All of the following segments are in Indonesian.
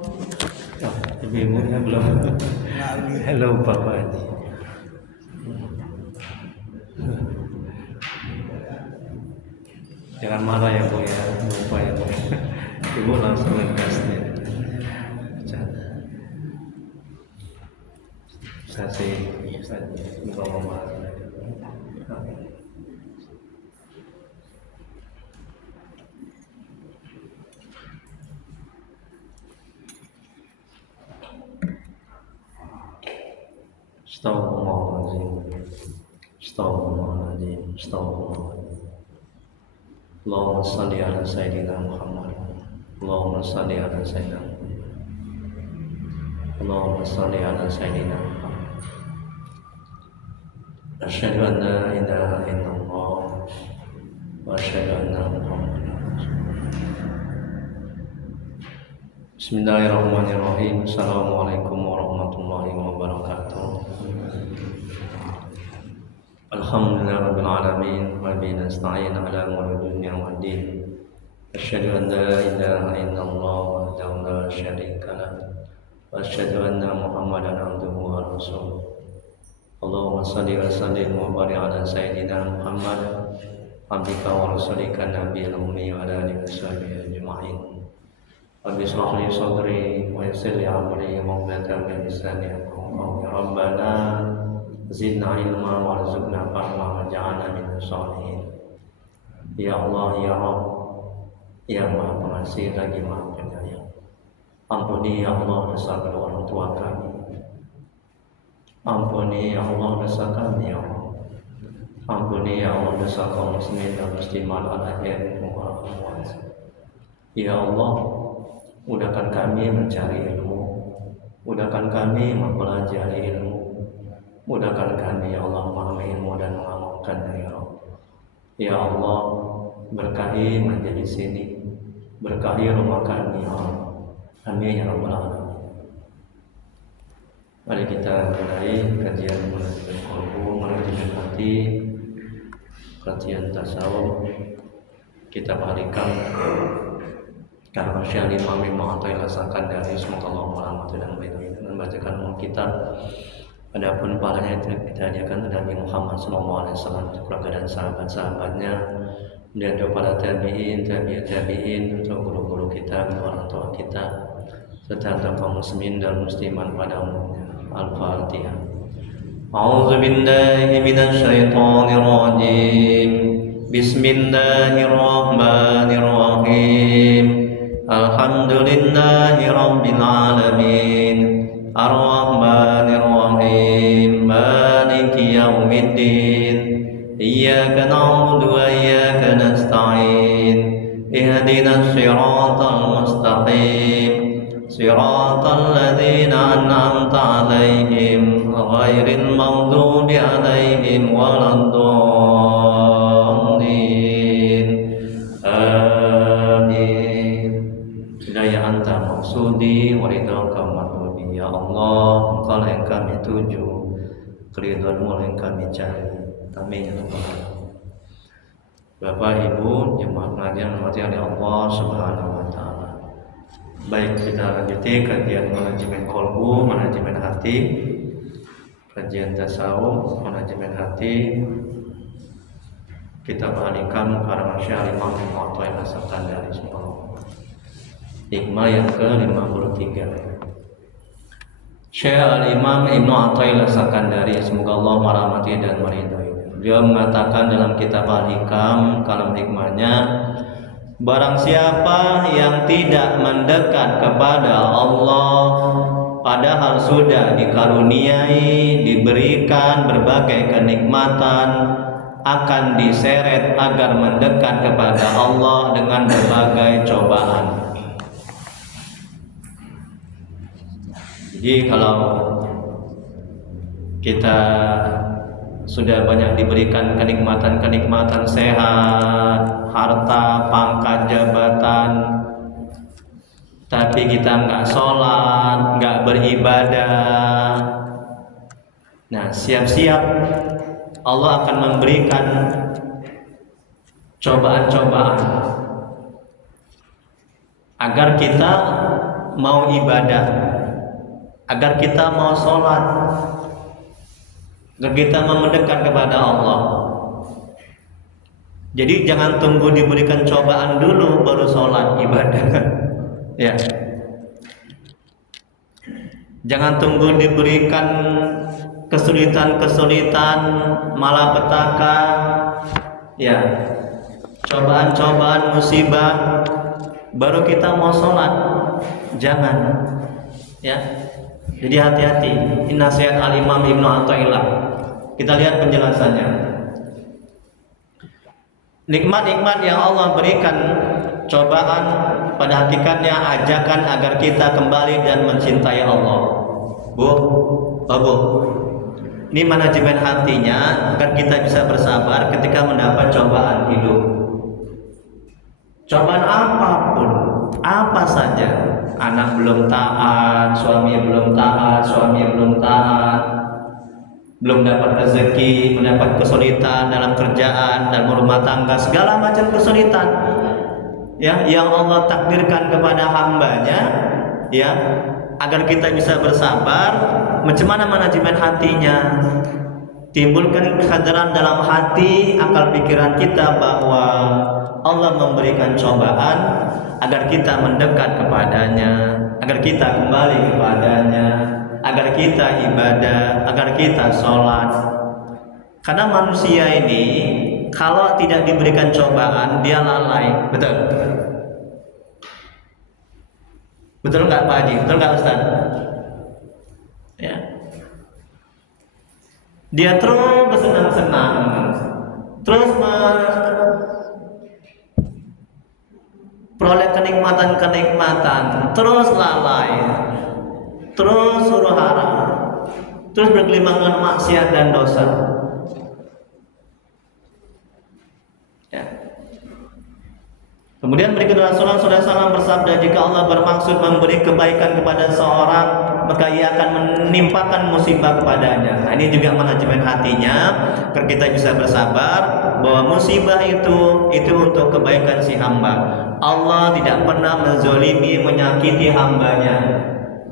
Oh, ibu-ibunya belum. Halo Bapak Haji. Jangan marah ya Bu ya, lupa ya Bu. Ibu langsung ngegas nih. Bercanda. Saya sih, lupa mau marah. Astagfirullahaladzim. Astagfirullahaladzim. Astagfirullahaladzim. Allahumma salli ala Sayyidina Muhammad. Allahumma salli ala Sayyidina Muhammad. Allahumma salli ala Sayyidina Muhammad. Asyhadu an la ilaha illallah wa asyhadu anna Muhammadan Rasulullah. Bismillahirrahmanirrahim. Assalamualaikum warahmatullahi wabarakatuh. Alhamdulillahirabbil alamin wa bihi nasta'in ala umuri dunya waddin. Asyhadu an la ilaha illallah wahdahu la syarika lah wa asyhadu anna Muhammadan abduhu wa rasuluh. Allahumma shalli wa sallim wa barik ala sayyidina Muhammad abdika wa rasulika nabiyil ummi wa ala alihi washabihi ajma'in. Rabbi shrah li sadri wa yassir li amri wahlul min lisani yafqahu qawli. Rabbana zidna ilma warzuqna fahma waj'alna minal sholihin. Ya Allah ya Rabb, ya Maha Pengasih lagi Maha Penyayang, ampuni ya Allah dosa kedua orang tua kami. Ampuni ya Allah dosa kami ya Allah. Ampuni ya Allah dosa kaum muslimin dan muslimat al-ahya wa al-amwat. Ya Allah, mudahkan kami mencari ilmu, mudahkan kami mempelajari ilmu, mudahkan kami ya Allah memahami ilmu dan mengamalkannya ya Allah. Ya Allah, berkahi majelis ini, berkahi rumah kami ya Allah. Amin ya rabbal alamin. Mari kita mulai kajian manajemen qalbu, manajemen hati, kajian tasawuf. Kita balikan karena Syekh Imam Ibnu Athaillah Sakandari, semoga Allah merahmati dan melindungi, dan membacakan kitab. Adapun pahalanya kita hadiahkan Nabi Muhammad SAW, keluarga dan sahabat-sahabatnya, dan kepada tabi'in, tabi'in, untuk guru-guru kita, orang tua kita, serta kaum muslimin dan muslimat pada umumnya. Al-Fatihah. A'udzu billahi minasy syaithanir rajim. Bismillahirrahmanirrahim. Alhamdulillahi rabbil alamin. Ar-Rahmanir Rahim. Maliki yaumiddin. Iyyaka na'budu wa iyyaka nasta'in. Ihdinas siratal mustaqim. Siratal ladzina an'amta 'alaihim ghairil maghdubi 'alaihim waladdallin. Amin. Hidayah anta maksudi wa ridhaka matlubi. Ya Allah, Engkau yang kami tuju, keridhaanmu yang kami cari. Amin ya rabbal alamin. Bapak Ibu jemaah pengajian oleh Allah Subhanahu wa taala. Baik, kita lanjuti kajian manajemen qalbu, manajemen hati, kajian tasawuf, manajemen hati. Kita balikan karangan Syekh Imam Ibnu Athaillah Sakandari, hikmah yang ke-53. Syekh Al-Imam Ibnu Athaillah Sakandari, semoga Allah merahmati dan meridhai. Beliau mengatakan dalam kitab Al-Hikam, kalam hikmahnya, barang siapa yang tidak mendekat kepada Allah padahal sudah dikaruniai, diberikan berbagai kenikmatan, akan diseret agar mendekat kepada Allah dengan berbagai cobaan. Jadi kalau kita sudah banyak diberikan kenikmatan-kenikmatan, sehat, harta, pangkat, jabatan, tapi kita nggak sholat, nggak beribadah, nah siap-siap Allah akan memberikan cobaan-cobaan agar kita mau ibadah, agar kita mau sholat, agar kita mau mendekat kepada Allah. Jadi jangan tunggu diberikan cobaan dulu baru sholat ibadah. Ya. Jangan tunggu diberikan kesulitan-kesulitan, malapetaka, ya, cobaan-cobaan, musibah, baru kita mau sholat. Jangan, ya. Jadi hati-hati. Ini nasihat Al-Imam Ibnu Athaillah. Kita lihat penjelasannya. Nikmat-nikmat yang Allah berikan, cobaan pada hakikatnya ajakan agar kita kembali dan mencintai Allah. Bu. Ini manajemen hatinya agar kita bisa bersabar ketika mendapat cobaan hidup. Cobaan apapun, apa saja. Anak belum taat, suami belum taat, belum dapat rezeki, mendapat kesulitan dalam kerjaan, dalam rumah tangga, segala macam kesulitan, ya, yang Allah takdirkan kepada hambanya, ya, agar kita bisa bersabar. Macam mana manajemen hatinya? Timbulkan kesadaran dalam hati, akal pikiran kita bahwa Allah memberikan cobaan agar kita mendekat kepadanya, agar kita kembali kepadanya, agar kita ibadah, agar kita sholat. Karena manusia ini kalau tidak diberikan cobaan dia lalai. Betul? Betul nggak Pak Haji? Betul nggak Ustaz? Ya. Dia terus bersenang-senang, terus peroleh kenikmatan-kenikmatan, terus lalai, terus huru hara, terus bergelimang maksiat dan dosa. Ya. Kemudian berikutnya Rasulullah SAW bersabda, jika Allah bermaksud memberi kebaikan kepada seorang, maka ia akan menimpakan musibah kepadanya. Nah, ini juga manajemen hatinya, agar kita bisa bersabar bahwa musibah itu untuk kebaikan si hamba. Allah tidak pernah menzolimi, menyakiti hambanya.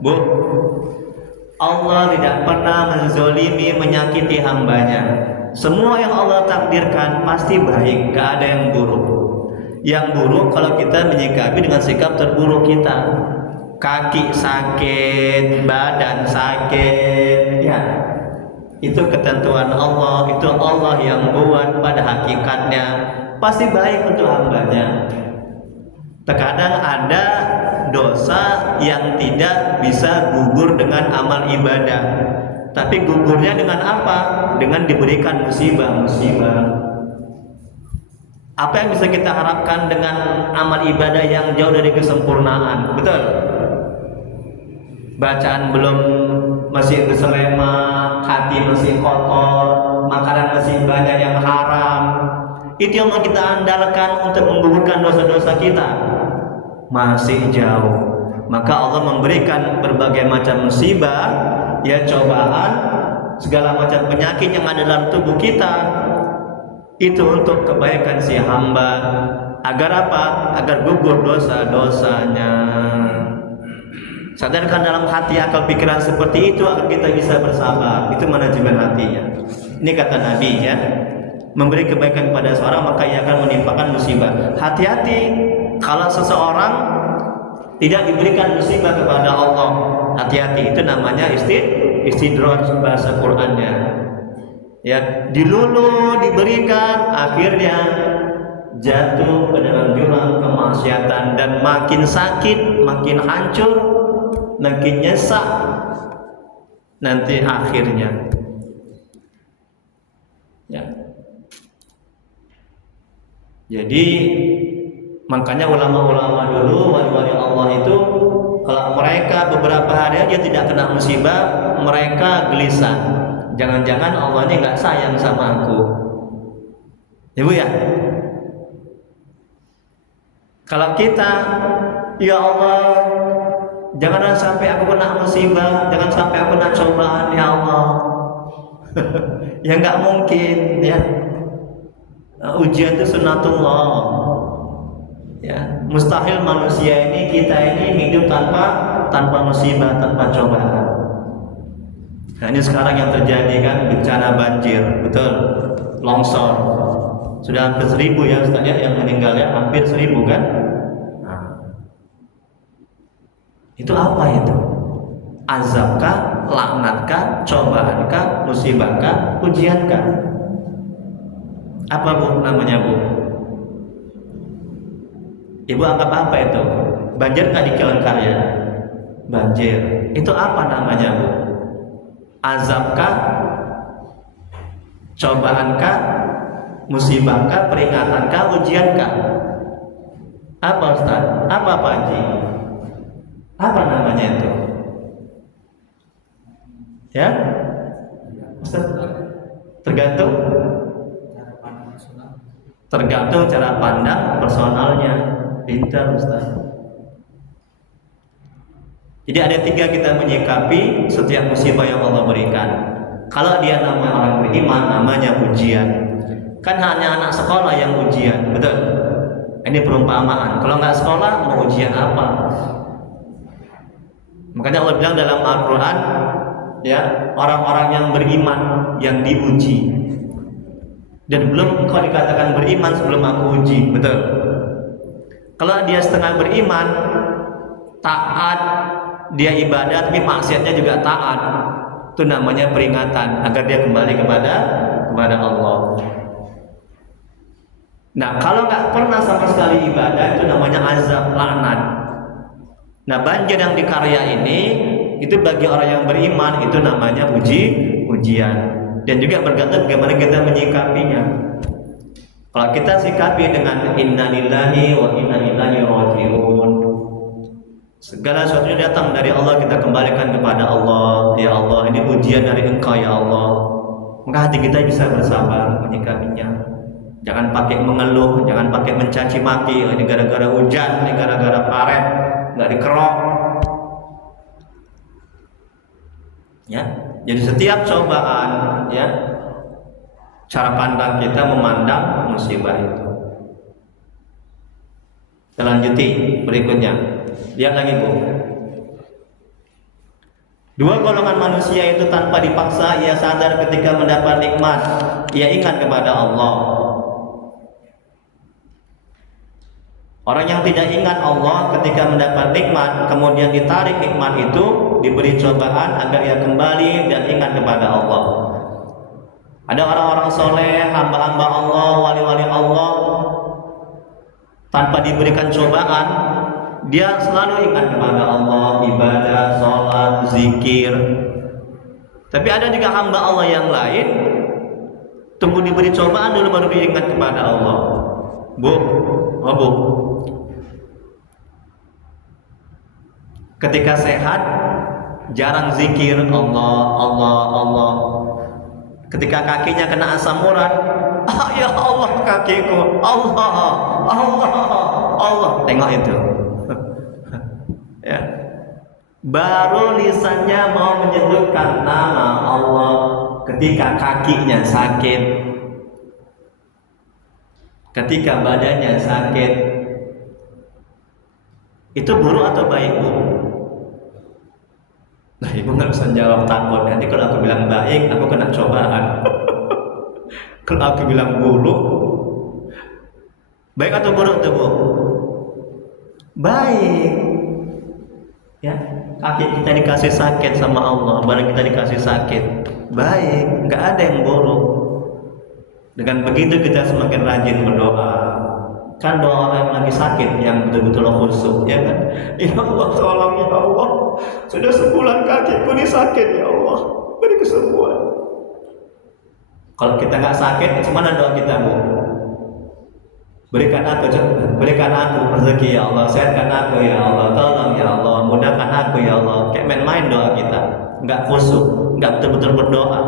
Bu, Allah tidak pernah menzolimi, menyakiti hambanya. Semua yang Allah takdirkan pasti baik, gak ada yang buruk. Yang buruk kalau kita menyikapi dengan sikap terburuk kita. Kaki sakit, badan sakit, ya, itu ketentuan Allah, itu Allah yang buat. Pada hakikatnya pasti baik untuk hambanya. Terkadang ada dosa yang tidak bisa gugur dengan amal ibadah, tapi gugurnya dengan apa? Dengan diberikan musibah-musibah. Apa yang bisa kita harapkan dengan amal ibadah yang jauh dari kesempurnaan? Betul? Bacaan belum, masih keselema, hati masih kotor, makanan masih banyak yang haram. Itu yang mau kita andalkan untuk menggugurkan dosa-dosa kita. Masih jauh. Maka Allah memberikan berbagai macam musibah, ya, cobaan, segala macam penyakit yang ada dalam tubuh kita. Itu untuk kebaikan si hamba. Agar apa? Agar gugur dosa-dosanya. Sadarkan dalam hati, akal pikiran seperti itu agar kita bisa bersabar. Itu manajemen hatinya. Ini kata Nabi, ya. Memberi kebaikan kepada seorang maka ia akan menimpakan musibah. Hati-hati kalau seseorang tidak diberikan musibah kepada Allah. Hati-hati, itu namanya istidraj bahasa Qur'annya. Ya, dilulu diberikan, akhirnya jatuh ke dalam jurang kemaksiatan dan makin sakit, makin hancur, makin nyesek nanti akhirnya. Ya. Jadi makanya ulama-ulama dulu, wali-wali Allah itu, kalau mereka beberapa hari aja tidak kena musibah, mereka gelisah. Jangan-jangan Allah ini nggak sayang sama aku, ibu ya. Kalau kita, ya Allah, jangan sampai aku kena musibah, jangan sampai aku kena cobaan, ya Allah. Ya nggak mungkin, ya. Ujian itu sunnatullah. Ya, mustahil manusia ini, kita ini hidup tanpa tanpa musibah, tanpa cobaan. Nah, ini sekarang yang terjadi kan bencana banjir, betul, longsor. Sudah hampir 1.000 ya Ustaz ya yang meninggal ya, hampir 1.000 kan. Nah, itu apa itu? Azabkah, laknatkah, cobaankah, musibahkah, ujiankah? Apa Bu namanya Bu? Ibu anggap apa itu? Banjir nggak di Kilangkarya? Banjir. Itu apa namanya Bu? Azabkah, cobaankah, musibahkah, peringatankah, ujiankah? Apa Ustaz? Apa Pak Haji? Apa namanya itu? Ya? Ustaz? Tergantung cara pandang personalnya. Pintar Ustaz. Jadi ada 3 kita menyikapi setiap musibah yang Allah berikan. Kalau dia namanya orang beriman, namanya ujian. Kan hanya anak sekolah yang ujian, betul? Ini perumpamaan. Kalau nggak sekolah, mau ujian apa? Makanya Allah bilang dalam Al-Quran, ya, orang-orang yang beriman yang diuji. Dan belum kau dikatakan beriman sebelum aku uji, betul? Kalau dia setengah beriman, taat, dia ibadah tapi maksiatnya juga taat, itu namanya peringatan agar dia kembali kepada Allah. Nah, kalau nggak pernah sama sekali ibadah, itu namanya azab, laknat. Nah, banjir yang di Karya ini itu bagi orang yang beriman itu namanya ujian, dan juga bergantung bagaimana kita menyikapinya. Kalau kita sikapi dengan innalillahi wa inna ilaihi raji'un, segala sesuatunya datang dari Allah, kita kembalikan kepada Allah. Ya Allah, ini ujian dari Engkau ya Allah. Maka hati kita bisa bersabar menyikapinya. Jangan pakai mengeluh, jangan pakai mencaci maki. Ini gara-gara hujan, ini gara-gara paret, nggak dikerok. Ya, jadi setiap cobaan, ya, cara pandang kita memandang musibah itu. Kita lanjuti berikutnya. Lihat lagi Bu. 2 golongan manusia itu tanpa dipaksa ia sadar ketika mendapat nikmat, ia ingat kepada Allah. Orang yang tidak ingat Allah ketika mendapat nikmat, kemudian ditarik nikmat itu, diberi cobaan agar ia kembali dan ingat kepada Allah. Ada orang-orang soleh, hamba-hamba Allah, wali-wali Allah, tanpa diberikan cobaan, dia selalu ingat kepada Allah, ibadah, sholat, zikir. Tapi ada juga hamba Allah yang lain, tunggu diberi cobaan dulu baru diingat kepada Allah. Bu, ketika sehat, jarang zikir Allah. Ketika kakinya kena asam urat, ya Allah kakiku, Allah. Tengok itu. Ya. Baru lisannya mau menyebutkan nama Allah ketika kakinya sakit, ketika badannya sakit. Itu buruk atau baik Bu? Nah, Ibu nggak bisa jawab, takut nanti kalau aku bilang baik, aku kena cobaan. Kalau aku bilang buruk, baik atau buruk tuh Bu? Baik. Ya, kaki kita dikasih sakit sama Allah, badan kita dikasih sakit, baik, nggak ada yang buruk. Dengan begitu kita semakin rajin berdoa. Kan doa orang yang lagi sakit yang betul-betul khusyuk, ya kan? Ya Allah, tolong ya Allah, sudah sebulan kakiku ini sakit, ya Allah, beri kesembuhan. Kalau kita nggak sakit, gimana doa kita Bu? Berikan aku rezeki ya Allah, sehatkan aku ya Allah, tolong ya Allah, mudahkan aku ya Allah. Kayak main-main doa kita, nggak khusyuk, nggak betul-betul berdoa.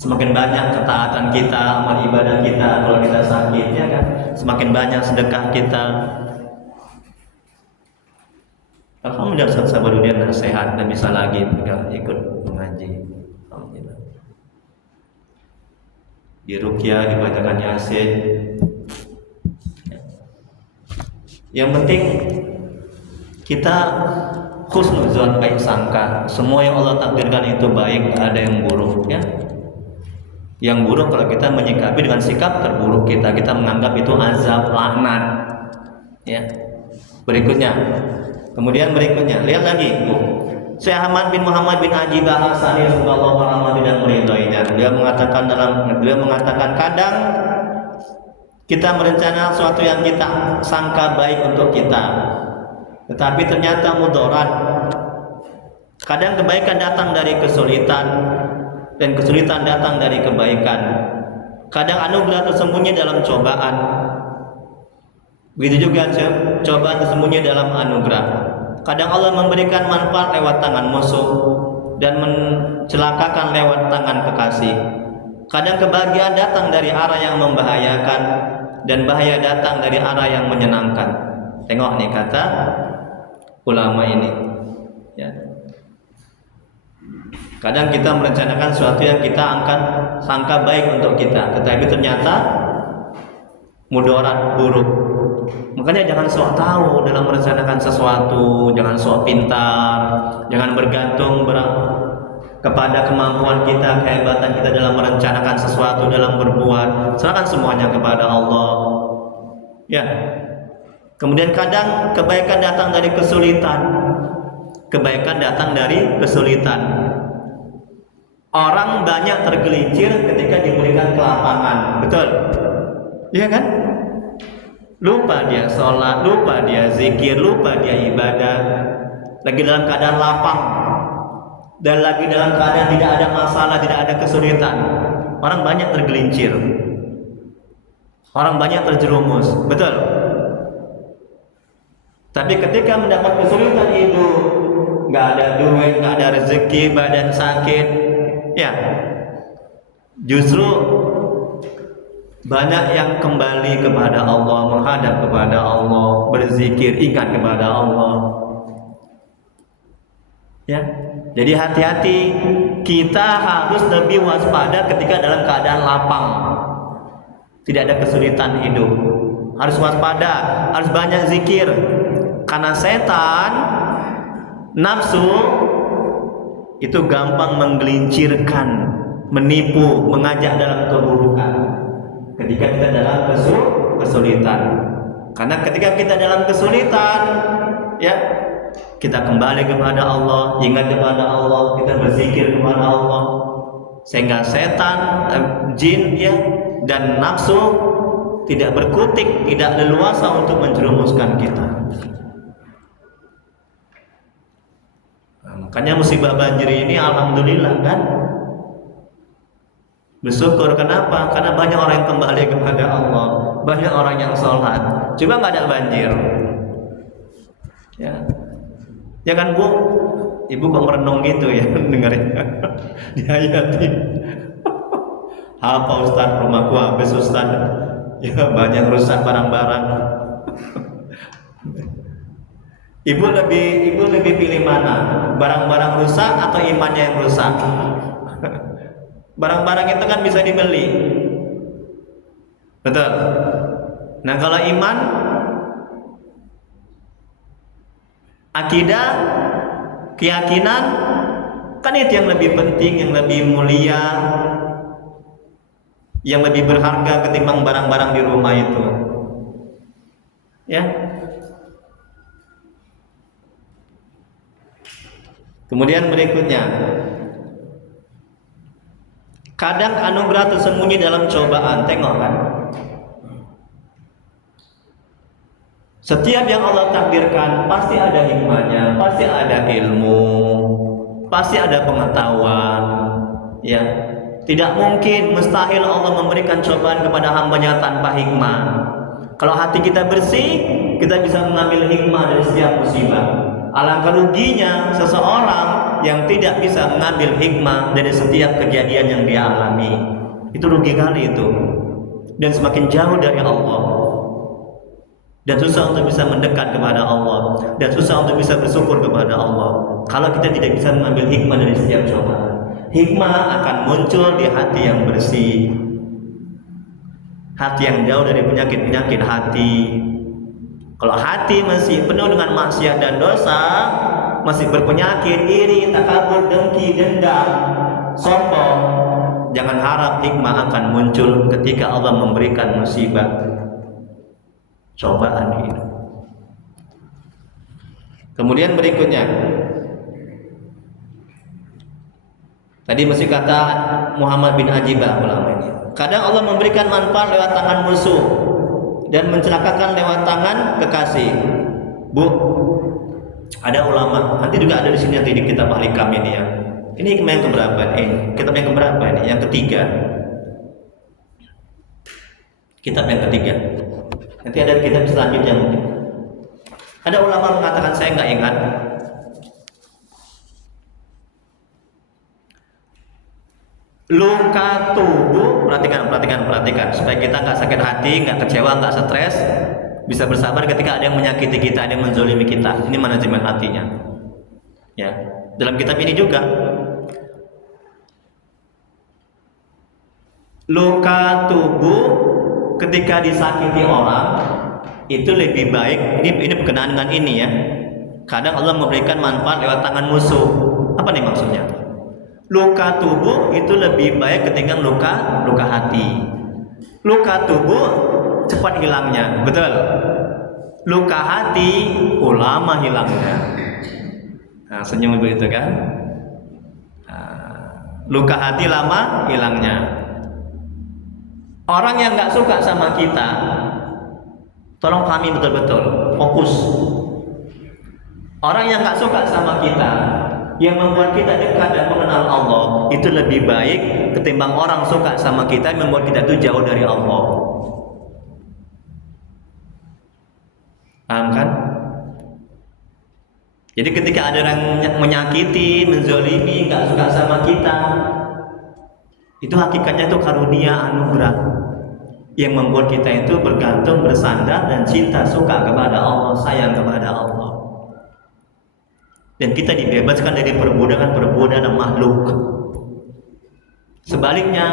Semakin banyak ketaatan kita, amal ibadah kita kalau kita sakit, ya kan? Semakin banyak sedekah kita. Alhamdulillah Sabaruddin sehat dan bisa lagi ikut mengaji. Alhamdulillah. Di ruqyah dibacakan Yasin. Yang penting kita husnuzon, baik sangka. Semua yang Allah takdirkan itu baik, gak ada yang buruk ya. Yang buruk kalau kita menyikapi dengan sikap terburuk kita menganggap itu azab, laknat ya. Kemudian berikutnya, lihat lagi Bu. Syekh Ahmad bin Muhammad bin Haji Bahasani sallallahu alaihi dan meridhoinya. Beliau mengatakan kadang kita merencanakan sesuatu yang kita sangka baik untuk kita, tetapi ternyata mudarat. Kadang kebaikan datang dari kesulitan dan kesulitan datang dari kebaikan. Kadang anugerah tersembunyi dalam cobaan. Begitu juga cobaan tersembunyi dalam anugerah. Kadang Allah memberikan manfaat lewat tangan musuh dan mencelakakan lewat tangan kekasih. Kadang kebahagiaan datang dari arah yang membahayakan dan bahaya datang dari arah yang menyenangkan. Tengok nih kata ulama ini ya. Kadang kita merencanakan sesuatu yang kita sangka baik untuk kita, tetapi ternyata mudarat, buruk. Makanya jangan sok tahu dalam merencanakan sesuatu, jangan sok pintar, jangan bergantung kepada kemampuan kita, kehebatan kita dalam merencanakan sesuatu, dalam berbuat. Serahkan semuanya kepada Allah. Ya. Kemudian kadang kebaikan datang dari kesulitan. Kebaikan datang dari kesulitan. Orang banyak tergelincir ketika diberikan kelapangan. Betul? Iya kan? Lupa dia sholat, lupa dia zikir, lupa dia ibadah. Lagi dalam keadaan lapang dan lagi dalam keadaan tidak ada masalah, tidak ada kesulitan. Orang banyak tergelincir. Orang banyak terjerumus. Betul? Tapi ketika mendapat kesulitan itu, nggak ada duit, nggak ada rezeki, badan sakit, ya justru banyak yang kembali kepada Allah, menghadap kepada Allah, berzikir, ingat kepada Allah. Ya, jadi hati-hati, kita harus lebih waspada ketika dalam keadaan lapang, tidak ada kesulitan hidup. Harus waspada, harus banyak zikir, karena setan, nafsu itu gampang menggelincirkan, menipu, mengajak dalam keburukan. Ketika kita dalam kesulitan, karena ketika kita dalam kesulitan, ya kita kembali kepada Allah, ingat kepada Allah, kita berzikir kepada Allah, sehingga setan, jin, ya dan nafsu tidak berkutik, tidak leluasa untuk menjerumuskan kita. Makanya musibah banjir ini, alhamdulillah kan. Bersyukur, kenapa? Karena banyak orang yang kembali kepada Allah, banyak orang yang sholat. Coba nggak ada banjir, ya kan Bu? Ibu kok merenung gitu ya dengerin dihayati. Apa Ustaz, rumahku habis Ustaz, ya banyak rusak barang-barang. Ibu lebih pilih mana? Barang-barang rusak atau imannya yang rusak? Barang-barang itu kan bisa dibeli. Betul. Nah, kalau iman, akidah, keyakinan, kan itu yang lebih penting, yang lebih mulia, yang lebih berharga ketimbang barang-barang di rumah itu. Ya. Kemudian berikutnya, kadang anugerah tersembunyi dalam cobaan. Tengok kan, setiap yang Allah takdirkan pasti ada hikmahnya, pasti ada ilmu, pasti ada pengetahuan. Ya, tidak mungkin, mustahil Allah memberikan cobaan kepada hambanya tanpa hikmah. Kalau hati kita bersih, kita bisa mengambil hikmah dari setiap musibah. Alangkah ruginya seseorang yang tidak bisa mengambil hikmah dari setiap kejadian yang dia alami. Itu rugi kali itu, dan semakin jauh dari Allah, dan susah untuk bisa mendekat kepada Allah, dan susah untuk bisa bersyukur kepada Allah kalau kita tidak bisa mengambil hikmah dari setiap cobaan. Hikmah akan muncul di hati yang bersih, hati yang jauh dari penyakit-penyakit hati, Kalau hati masih penuh dengan maksiat dan dosa, masih berpenyakit iri, takabur, dengki, dendam, sombong, jangan harap hikmah akan muncul ketika Allah memberikan musibah, cobaan hidup. Kemudian berikutnya, tadi masih kata Muhammad bin Ajibah ulama ini. Kadang Allah memberikan manfaat lewat tangan musuh dan mencelakakan lewat tangan kekasih. Bu, ada ulama, nanti juga ada di sini nanti di kitab ahli kami ini ya. Ini hikmah yang keberapa? Kitab yang keberapa ini? Yang ketiga. Kitab yang ketiga. Nanti ada kitab selanjutnya mungkin. Ada ulama mengatakan, saya nggak ingat. Luka tubuh, perhatikan, supaya kita nggak sakit hati, nggak kecewa, nggak stres, bisa bersabar ketika ada yang menyakiti kita, ada yang menzolimi kita. Ini manajemen hatinya. Ya, dalam kitab ini juga. Luka tubuh ketika disakiti orang itu lebih baik. Ini berkenaan dengan ini ya. Kadang Allah memberikan manfaat lewat tangan musuh. Apa nih maksudnya? Luka tubuh itu lebih baik ketimbang luka hati. Luka tubuh cepat hilangnya, betul. Luka hati lama hilangnya. Nah, senyum begitu kan? Luka hati lama hilangnya. Orang yang nggak suka sama kita, tolong pahami betul-betul, fokus. Orang yang nggak suka sama kita, yang membuat kita dekat dan mengenal Allah, itu lebih baik ketimbang orang suka sama kita yang membuat kita itu jauh dari Allah. Paham kan? Jadi ketika ada orang menyakiti, menzolimi, nggak suka sama kita, itu hakikatnya itu karunia anugerah yang membuat kita itu bergantung, bersandar dan cinta, suka kepada Allah, sayang kepada Allah. Dan kita dibebaskan dari perbudakan makhluk. Sebaliknya,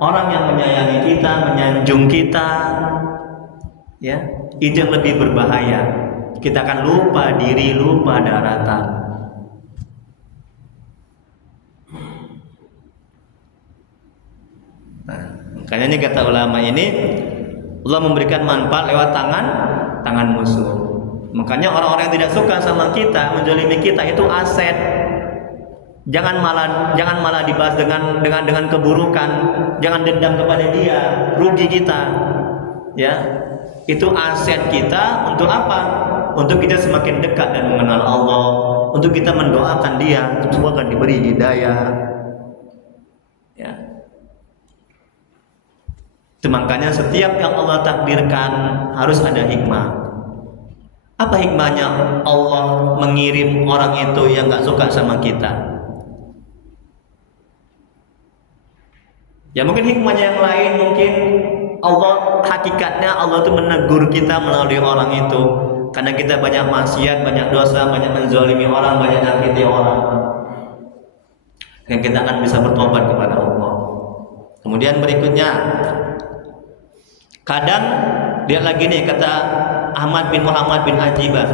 orang yang menyayangi kita, menyanjung kita, ya, itu yang lebih berbahaya. Kita akan lupa diri, lupa daratan. Nah, makanya ini kata ulama ini, Allah memberikan manfaat lewat tangan musuh. Makanya orang-orang yang tidak suka sama kita, menzalimi kita, itu aset. Jangan malah dibahas dengan keburukan, jangan dendam kepada dia, rugi kita. Ya, itu aset kita untuk apa? Untuk kita semakin dekat dan mengenal Allah, untuk kita mendoakan dia, semoga akan diberi hidayah. Ya. Itu makanya setiap yang Allah takdirkan harus ada hikmah. Apa hikmahnya Allah mengirim orang itu yang gak suka sama kita? Ya mungkin hikmahnya yang lain, mungkin Allah, hakikatnya Allah itu menegur kita melalui orang itu. Karena kita banyak maksiat, banyak dosa, banyak menzalimi orang, banyak nyakiti orang. Dan kita akan bisa bertobat kepada Allah. Kemudian berikutnya, kadang lihat lagi nih kata Ahmad bin Muhammad bin Ajibah,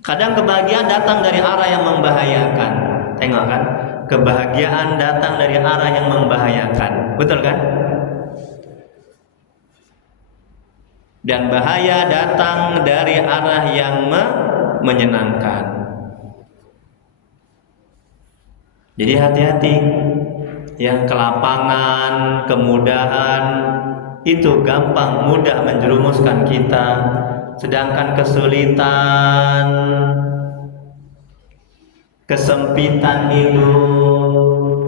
kadang kebahagiaan datang dari arah yang membahayakan. Tengok kan, kebahagiaan datang dari arah yang membahayakan, betul kan? Dan bahaya datang dari arah yang menyenangkan. Jadi hati-hati. Ya, kelapangan, kemudahan itu gampang mudah menjerumuskan kita, sedangkan kesulitan, kesempitan hidup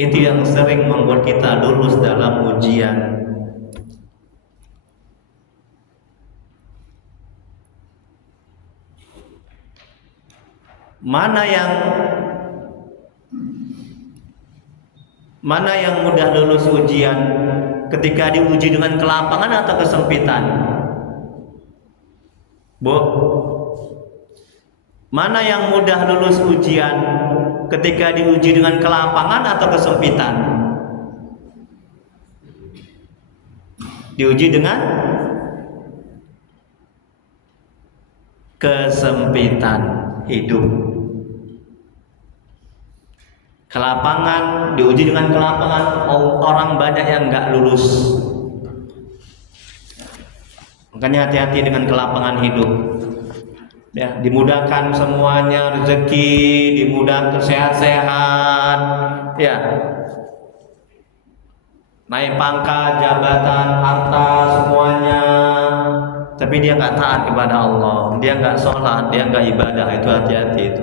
itu yang sering membuat kita lulus dalam ujian. Mana yang mudah lulus ujian ketika diuji dengan kelapangan atau kesempitan? Bu, mana yang mudah lulus ujian ketika diuji dengan kelapangan atau kesempitan? Diuji dengan kesempitan hidup. Kelapangan, diuji dengan kelapangan. Orang banyak yang nggak lulus. Makanya hati-hati dengan kelapangan hidup. Ya, dimudahkan semuanya, rezeki, dimudahkan sehat-sehat, ya. Naik pangkat, jabatan, harta, semuanya. Tapi dia nggak taat kepada Allah, dia nggak sholat, dia nggak ibadah, itu hati-hati itu.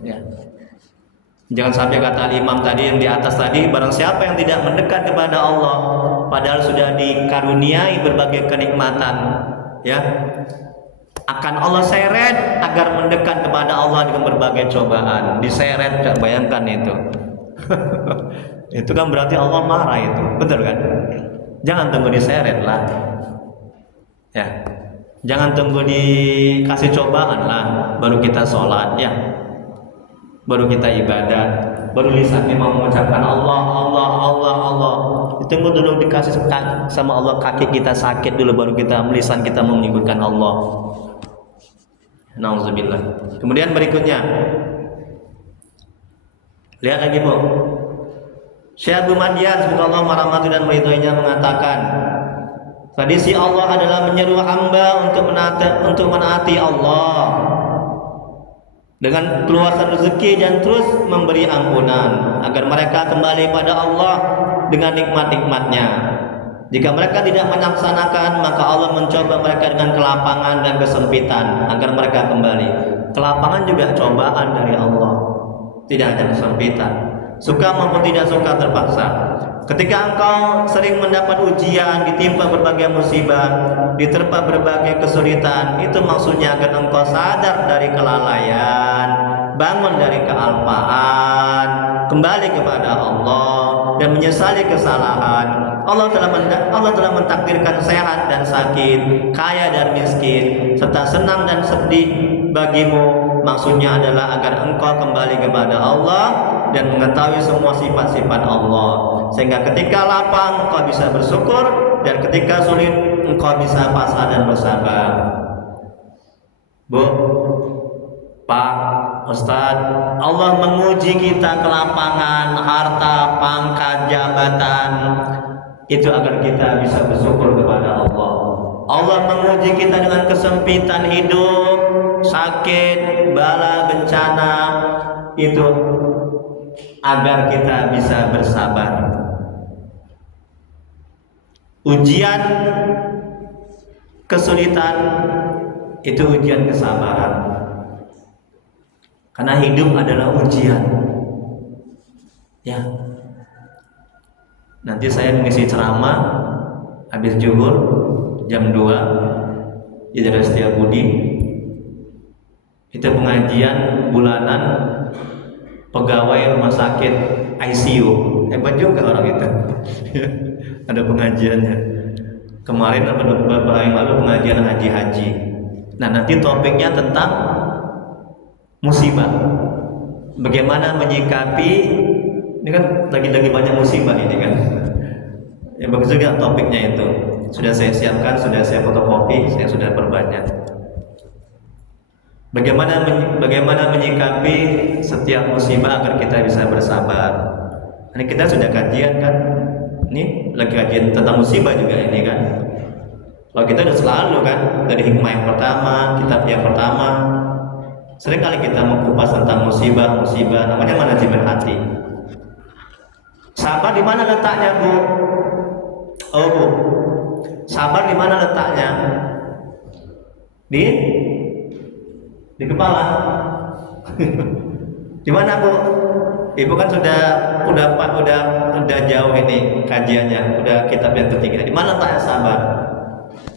Ya. Jangan sampai kata imam tadi yang di atas tadi, barang siapa yang tidak mendekat kepada Allah, padahal sudah dikaruniai berbagai kenikmatan, ya, akan Allah seret agar mendekat kepada Allah dengan berbagai cobaan. Diseret, bayangkan itu. Itu kan berarti Allah marah itu, betul kan? Jangan tunggu diseret lah, ya. Jangan tunggu dikasih cobaan lah, baru kita sholat, ya. Baru kita ibadah, baru lisannya mau mengucapkan Allah, Allah, Allah, Allah. Ditunggu dulu dikasih sama Allah, kaki kita sakit dulu, baru lisan kita mau menyebutkan Allah. Nauzubillah. Kemudian berikutnya, lihat lagi Bu. Syekh Abu Madian, semoga Allah merahmati dan meridhoinya, mengatakan, tradisi Allah adalah menyeru hamba untuk menaati Allah dengan keluasan rezeki dan terus memberi ampunan agar mereka kembali pada Allah dengan nikmat-nikmatnya. Jika mereka tidak melaksanakan, maka Allah mencoba mereka dengan kelapangan dan kesempitan agar mereka kembali. Kelapangan juga cobaan dari Allah, tidak hanya kesempitan. Suka maupun tidak suka terpaksa. Ketika engkau sering mendapat ujian, ditimpa berbagai musibah, diterpa berbagai kesulitan, itu maksudnya agar engkau sadar dari kelalaian, bangun dari kealpaan, kembali kepada Allah dan menyesali kesalahan. Allah telah mentakdirkan sehat dan sakit, kaya dan miskin, serta senang dan sedih bagimu. Maksudnya adalah agar engkau kembali kepada Allah dan mengetahui semua sifat-sifat Allah, sehingga ketika lapang engkau bisa bersyukur, dan ketika sulit engkau bisa pasrah dan bersabar. Bu, Pak, Ustadz, Allah menguji kita kelapangan, harta, pangkat, jabatan, itu agar kita bisa bersyukur kepada Allah. Allah menguji kita dengan kesempitan hidup, sakit, bala, bencana, itu agar kita bisa bersabar. Ujian kesulitan itu ujian kesabaran, karena hidup adalah ujian, ya. Nanti saya mengisi ceramah habis zuhur jam 2 di daerah Setiabudi. Itu pengajian bulanan pegawai rumah sakit ICU. Hebat juga orang itu. Ada pengajiannya. Kemarin atau beberapa hari yang lalu pengajian haji. Nah, nanti topiknya tentang musibah. Bagaimana menyikapi, ini kan lagi-lagi banyak musibah ini kan. Ya bagus juga topiknya itu. Sudah saya siapkan, sudah saya fotokopi, saya sudah perbanyak. Bagaimana menyikapi setiap musibah agar kita bisa bersabar. Ini kita sudah kajian kan? Ini lagi kajian tentang musibah juga ini kan? Kalau kita sudah selalu kan, dari hikmah yang pertama, kitab yang pertama, sering kali kita mengupas tentang musibah, namanya manajemen hati. Sabar di mana letaknya, Bu? Oh, Bu. Sabar di mana letaknya? Di kepala. Di mana, Bu? Ibu kan sudah jauh ini kajiannya, udah kitab yang ketiga. Di mana letaknya sabar?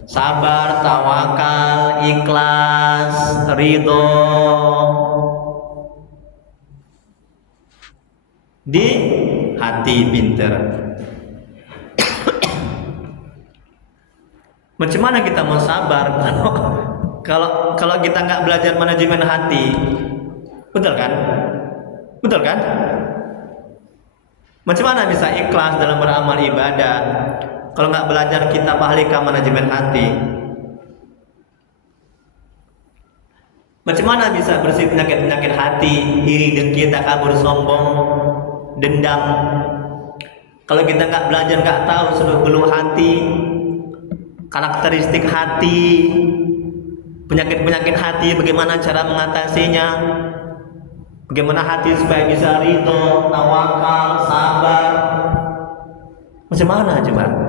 Sabar, tawakal, ikhlas, ridho. Di hati pinter. Macam mana kita mau sabar kalau kita nggak belajar manajemen hati, betul kan? Betul kan? Macam mana bisa ikhlas dalam beramal ibadah Kalau nggak belajar kitab ahli manajemen hati, macam mana bisa bersih penyakit-penyakit hati, iri, dengki, takabur, sombong, dendam? Kalau kita nggak belajar, nggak tahu seluk-beluk hati, karakteristik hati, penyakit-penyakit hati, bagaimana cara mengatasinya, bagaimana hati supaya bisa ridho, tawakal, sabar, macam mana coba?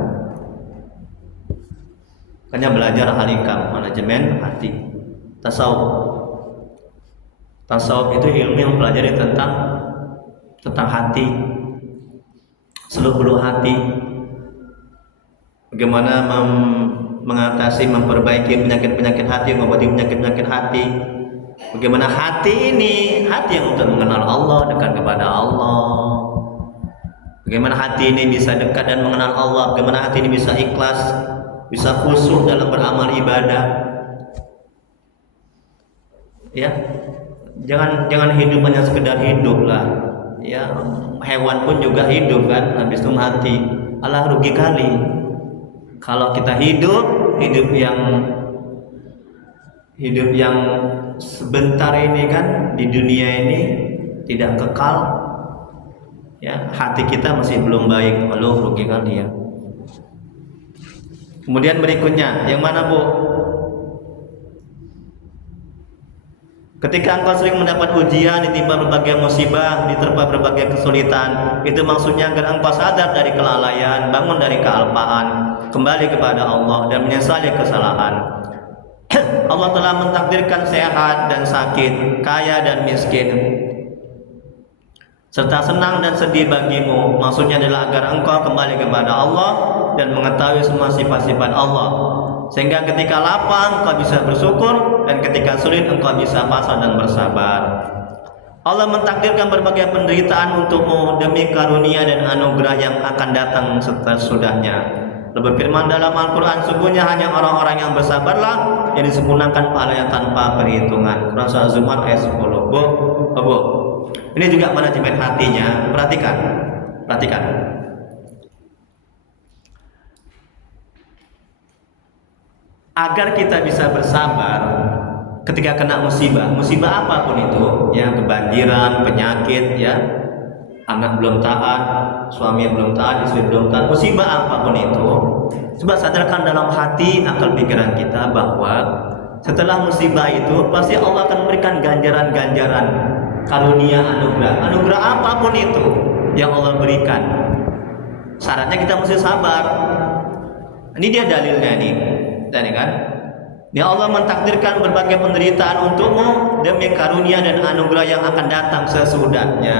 Hanya belajar halikam, manajemen hati, tasawuf. Tasawuf itu ilmu yang mempelajari tentang hati, seluk-beluk hati, bagaimana mengatasi, memperbaiki penyakit-penyakit hati, mengobati penyakit-penyakit hati. Bagaimana hati ini, hati yang untuk mengenal Allah, dekat kepada Allah. Bagaimana hati ini bisa dekat dan mengenal Allah. Bagaimana hati ini bisa ikhlas, bisa khusyuk dalam beramal ibadah. Ya, jangan hidup hanya sekedar hidup lah. Ya, hewan pun juga hidup kan, habis itu mati. Alah, rugi kali. Kalau kita hidup yang sebentar ini kan, di dunia ini tidak kekal, ya, hati kita masih belum baik, malu rugi kali ya. Kemudian berikutnya, yang mana Bu? Ketika engkau sering mendapat ujian, ditimpa berbagai musibah, diterpa berbagai kesulitan, itu maksudnya agar engkau sadar dari kelalaian, bangun dari kealpaan, kembali kepada Allah dan menyesali kesalahan. Allah telah mentakdirkan sehat dan sakit, kaya dan miskin, serta senang dan sedih bagimu. Maksudnya adalah agar engkau kembali kepada Allah dan mengetahui semua sifat-sifat Allah, sehingga ketika lapang engkau bisa bersyukur, dan ketika sulit engkau bisa pasrah dan bersabar. Allah mentakdirkan berbagai penderitaan untukmu demi karunia dan anugerah yang akan datang sesudahnya. Berfirman dalam Al-Quran, sungguhnya hanya orang-orang yang bersabarlah yang disempurnakan pahalanya tanpa perhitungan. Quran Surah Az-Zumar ayat 10. Bu, ini juga manajemen hatinya. Perhatikan. Agar kita bisa bersabar ketika kena musibah apapun itu, ya, kebanjiran, penyakit, ya, anak belum taat, suami belum taat, istri belum taat, musibah apapun itu, coba sadarkan dalam hati, akal pikiran kita bahwa setelah musibah itu pasti Allah akan memberikan ganjaran-ganjaran, karunia, anugerah apapun itu yang Allah berikan. Syaratnya kita mesti sabar. Ini dia dalilnya nih. Tadi kan, ya, Allah mentakdirkan berbagai penderitaan untukmu demi karunia dan anugerah yang akan datang sesudahnya.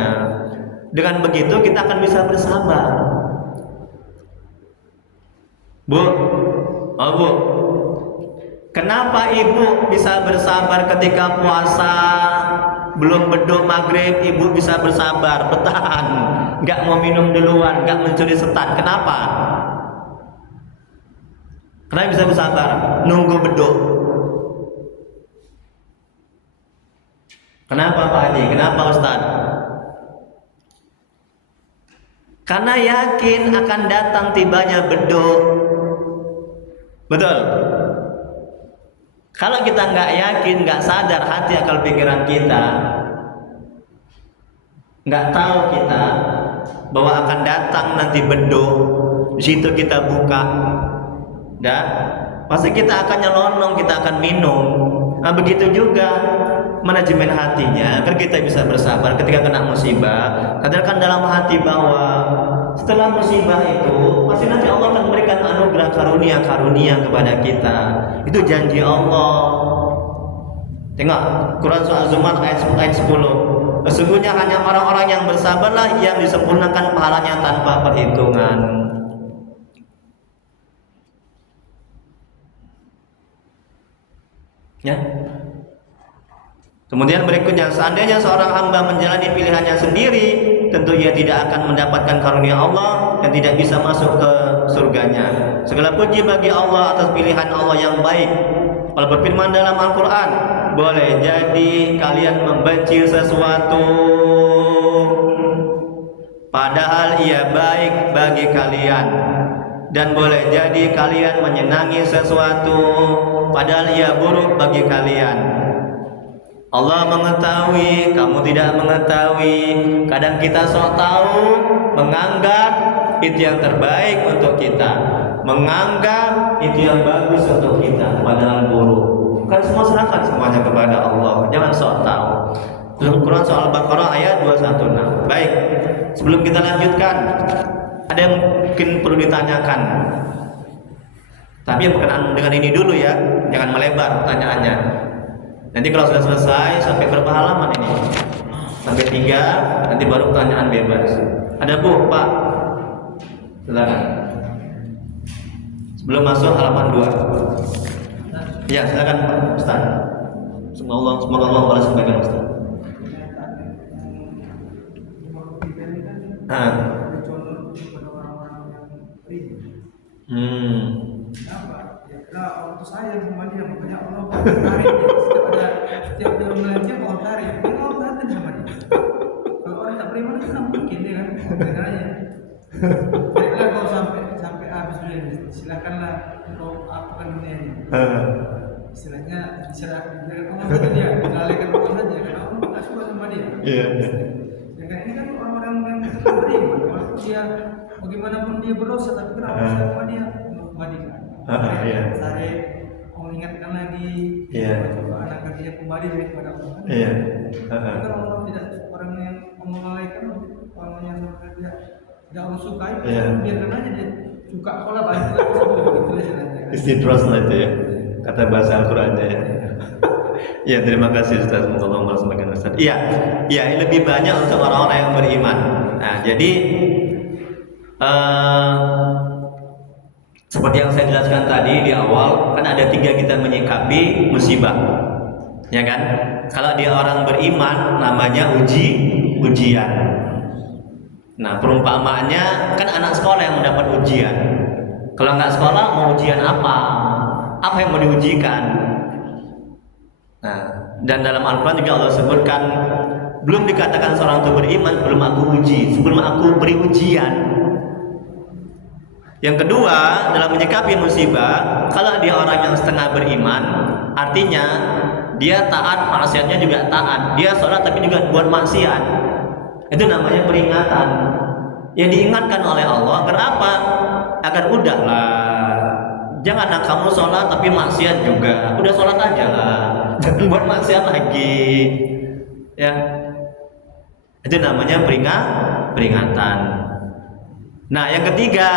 Dengan begitu kita akan bisa bersabar. Bu, kenapa ibu bisa bersabar ketika puasa belum beduk maghrib? Ibu bisa bersabar, bertahan, nggak mau minum duluan, nggak mencuri setan. Kenapa? Karena bisa bersabar, nunggu beduk. Kenapa Pak Haji? Kenapa Ustaz? Karena yakin akan datang tibanya beduk. Betul? Kalau kita nggak yakin, nggak sadar hati akal pikiran kita, nggak tahu kita bahwa akan datang nanti beduk, di situ kita buka, dan pasti kita akan nyelonong, kita akan minum. Nah, begitu juga manajemen hatinya agar kita bisa bersabar ketika kena musibah. Sadarkan dalam hati bahwa setelah musibah itu pasti nanti Allah akan memberikan anugerah karunia kepada kita. Itu janji Allah. Tengok Quran Surah Az-Zumar ayat 10. Sesungguhnya hanya orang-orang yang bersabarlah yang disempurnakan pahalanya tanpa perhitungan. Ya. Kemudian berikutnya, seandainya seorang hamba menjalani pilihannya sendiri, tentu ia tidak akan mendapatkan karunia Allah dan tidak bisa masuk ke surganya. Segala puji bagi Allah atas pilihan Allah yang baik. Allah berfirman dalam Al-Quran, boleh jadi kalian membenci sesuatu padahal ia baik bagi kalian. dan boleh jadi kalian menyenangi sesuatu padahal ia buruk bagi kalian. Allah mengetahui, kamu tidak mengetahui. Kadang kita sok tahu, menganggap itu yang terbaik untuk kita, menganggap itu yang bagus untuk kita, padahal buruk. Kan semua serahkan semuanya kepada Allah. Jangan sok tahu. Quran soal Al-Baqarah ayat 216. Baik, sebelum kita lanjutkan, ada yang mungkin perlu ditanyakan. Tapi yang berkenaan dengan ini dulu ya, jangan melebar pertanyaannya. Nanti kalau sudah selesai, sampai berapa halaman ini? Sampai 3, nanti baru pertanyaan bebas. Ada Bu, Pak? Silakan. Sebelum masuk halaman 2. Ya, silakan Pak Ustaz. Semoga Allah balas kebaikan Ustaz. Kenapa? Ya karena waktu saya sama dia, makanya Allah tarik dia. Setiap dia belanja Allah tarik. Dia Allah tarik sama dia. Kalau orang tak beriman itu tidak mungkin dia kan. Bedanya. Baiklah kalau sampai habis dunia, silakanlah untuk apakan dunia ini. Istilahnya diserahkan Allah saja dia, dilalaikan Allah saja. Karena Allah tak suka sama dia. Iya. Ya kan ini kan orang-orang yang tak beriman. Kalau dia bagaimanapun dia berdosa, tapi kenapa sama dia kembalikan? Iya. Saya mengingatkan lagi, coba anak dia kembali kepada Allah. Iya. Kalau Allah tidak orang yang melalaikan, orang yang tidak Allah sukai, biarkan aja dia suka kalau banyak itu saja. Istidros lah itu ya, kata bahasa Al-Qurannya ya. Ya, terima kasih Ustaz, semoga Allah membalas kebaikan Ustaz. Iya, lebih banyak untuk orang-orang yang beriman. Nah, jadi seperti yang saya jelaskan tadi di awal, kan ada 3 kita menyikapi musibah, ya kan? Kalau dia orang beriman, namanya ujian. Nah, perumpamaannya kan anak sekolah yang mendapat ujian. Kalau nggak sekolah, mau ujian apa? Apa yang mau diujikan? Nah, dan dalam Al-Quran juga Allah sebutkan, belum dikatakan seorang itu beriman, belum aku uji, sebelum aku beri ujian. Yang kedua, dalam menyikapi musibah, kalau dia orang yang setengah beriman, artinya dia taat, maksiatnya juga taat. Dia sholat tapi juga buat maksiat. Itu namanya peringatan. Yang diingatkan oleh Allah, kenapa? Agar udahlah, janganlah kamu sholat tapi maksiat juga. Udah sholat aja lah, jangan buat maksiat lagi. Ya, itu namanya peringatan. Nah, yang ketiga,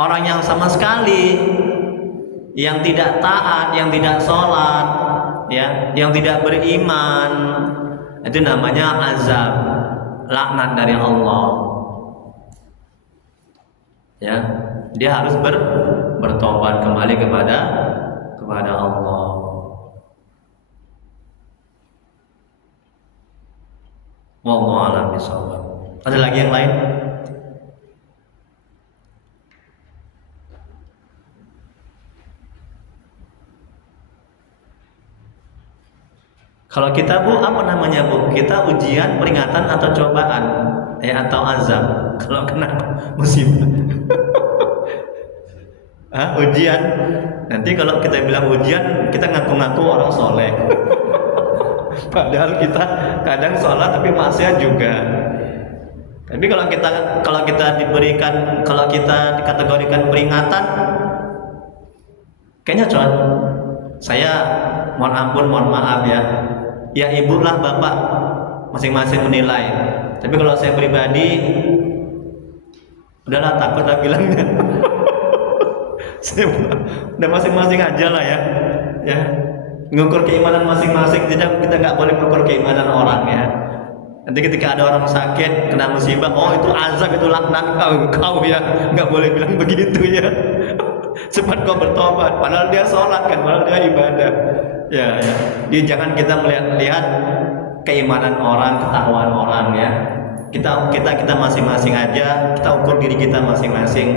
orang yang sama sekali yang tidak taat, yang tidak sholat, ya, yang tidak beriman, itu namanya azab, laknat dari Allah. Ya, dia harus bertobat kembali kepada Allah. Wallahu a'lam bishawab. Ada lagi yang lain? Kalau kita Bu, apa namanya Bu? Kita ujian, peringatan atau cobaan? Ya, atau azab kalau kena musibah. Ujian. Nanti kalau kita bilang ujian, kita ngaku-ngaku orang soleh. Padahal kita kadang sholat tapi maksiat juga. Tapi kalau kita dikategorikan peringatan, kayaknya cocok. Saya mohon ampun, mohon maaf ya. Ya ibu lah bapak masing-masing menilai. Tapi kalau saya pribadi, udahlah takut lah bilangnya. Saya udah masing-masing aja lah ya. Ya, ngukur keimanan masing-masing. Kita nggak boleh mengukur keimanan orang ya. Nanti ketika ada orang sakit, kena musibah, oh itu azab, itu laknat kau ya, nggak boleh bilang begitu ya. Cepat kau bertobat, padahal dia sholat kan, padahal dia ibadah. Ya. Jadi jangan kita melihat keimanan orang, ketakwaan orang ya. Kita masing-masing aja, kita ukur diri kita masing-masing.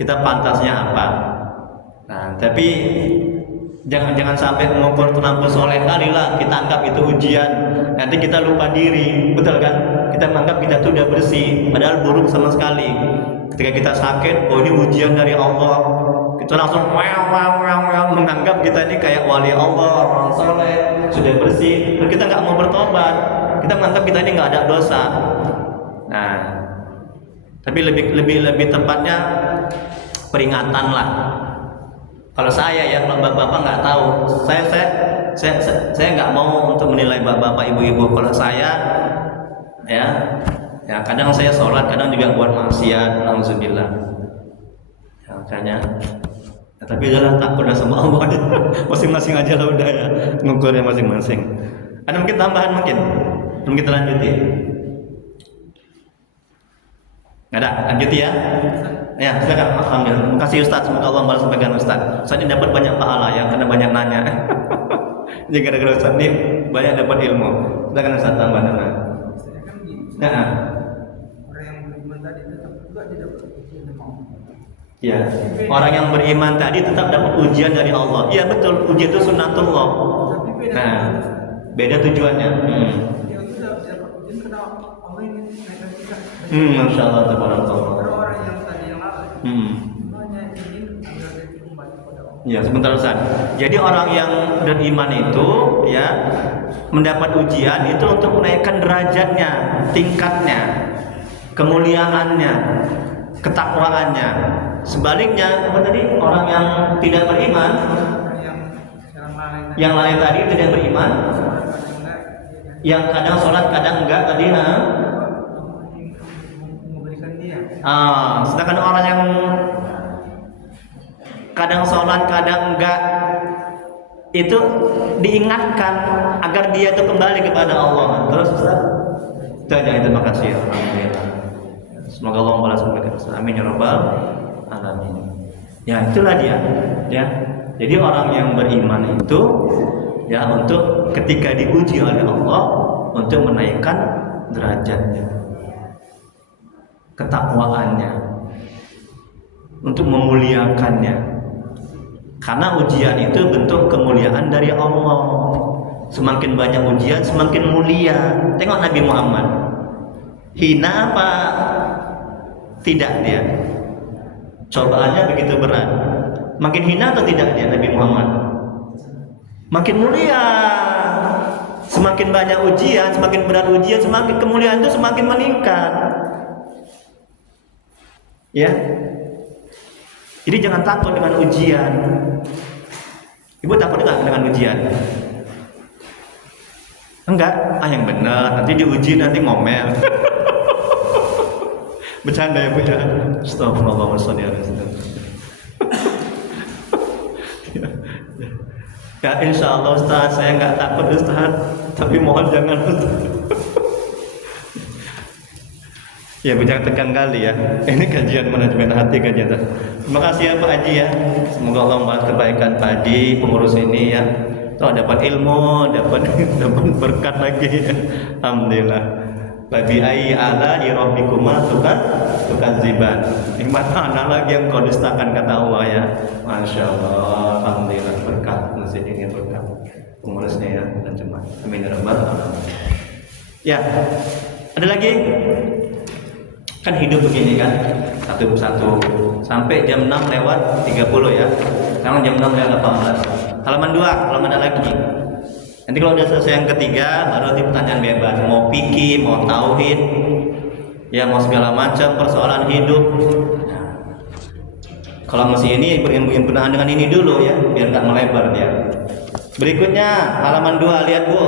Kita pantasnya apa? Nah, tapi jangan sampai mengukur terlampau soleh kali lah. Kita anggap itu ujian, nanti kita lupa diri, betul kan? Kita menganggap kita tuh udah bersih, padahal buruk sama sekali. Ketika kita sakit, oh ini ujian dari Allah, kita langsung menganggap kita ini kayak wali Allah, orang soleh, sudah bersih, dan kita nggak mau bertobat. Kita menganggap kita ini nggak ada dosa. Nah, tapi lebih tepatnya peringatan lah. Kalau saya ya, kalau bapak-bapak nggak tahu, saya nggak mau untuk menilai bapak-bapak, ibu-ibu. Kalau saya ya kadang saya sholat, kadang juga buat maksiat, alhamdulillah. Ya, makanya, ya, tapi udahlah, takutlah sama Allah. Masing-masing aja lah udah ya, ngukurnya masing-masing. Ada mungkin tambahan mungkin, belum kita lanjuti. Nggak ada, lanjuti ya. Ya, silakan. Alhamdulillah. Terima kasih Ustaz. Semoga Allah balas kebaikan Ustaz. Ustaz ini dapat banyak pahala ya, karena banyak nanya. Jadi gara-gara Ustaz ini banyak dapat ilmu. Silakan Ustaz tambah nama. Saya kan begini. Nah, Orang yang beriman tadi tetap juga tidak berujian sama Allah. ya. Orang yang beriman tadi tetap dapat ujian dari Allah. Iya betul, ujian itu sunnatullah. Tapi beda. Nah, beda tujuannya. Yang sudah dapat ujian karena Allah ini naikkan kita. Masya Allah, tabarakallah. Karena orang yang tadi yang lalu hanya ingin agar dia kembali kepada Allah. Ya, sebentar Ustaz. Jadi orang yang beriman itu ya mendapat ujian itu untuk menaikkan derajatnya, tingkatnya, kemuliaannya, ketakwaannya. Sebaliknya, apa tadi? Orang yang tidak beriman, yang lain tadi tidak beriman, yang kadang sholat, kadang enggak tadi, memberikan dia. Sedangkan orang yang kadang sholat, kadang enggak, itu diingatkan agar dia itu kembali kepada Allah. Terus Ustaz, itu aja. Terima kasih. Alhamdulillah. Semoga Allah membalas kebaikan. Amin ya rabbal alamin. Ya itulah dia. Ya. Jadi orang yang beriman itu ya untuk ketika diuji oleh Allah untuk menaikkan derajatnya, ketakwaannya, untuk memuliakannya. Karena ujian itu bentuk kemuliaan dari Allah. Semakin banyak ujian, semakin mulia. Tengok Nabi Muhammad, hina apa tidak dia? Cobaannya begitu berat. Makin hina atau tidak dia Nabi Muhammad? Makin mulia. Semakin banyak ujian, semakin berat ujian, semakin kemuliaan itu semakin meningkat. Ya. Jadi jangan takut dengan ujian. Ibu takut enggak dengan ujian? Enggak, yang benar. Nanti diuji nanti ngomel. Bercanda ya Bu ya. Astagfirullahaladzim. Ya insya Allah Ustaz, saya enggak takut Ustaz. Tapi mohon jangan Ustaz. Ya jangan tekan kali ya. Ini kajian manajemen hati kajian. Terima kasih ya Pak Haji ya. Semoga Allah membalas kebaikan Pak Haji, pengurus ini ya. Tuh dapat ilmu, dapat berkat lagi. Alhamdulillah. Babi ai ala rabbikuma tukadziban. Nikmat mana lagi yang kau dustakan kata Allah ya. Masya Allah. Alhamdulillah berkat masjid ini berkat pengurusnya ya dan jemaah. Amin ya rabbal alamin. Ya. Ada lagi? Kan hidup begini kan, satu-satu sampai jam 6:30 ya. Sekarang jam 6:18. Halaman 2, halaman ada lagi. Nanti kalau udah selesai yang ketiga, baru nanti pertanyaan bebas. Mau fikih, mau tauhid, ya mau segala macam persoalan hidup. Nah, kalau masih ini berkenaan dengan ini dulu ya, biar nggak melebar dia. Berikutnya halaman 2, lihat Bu.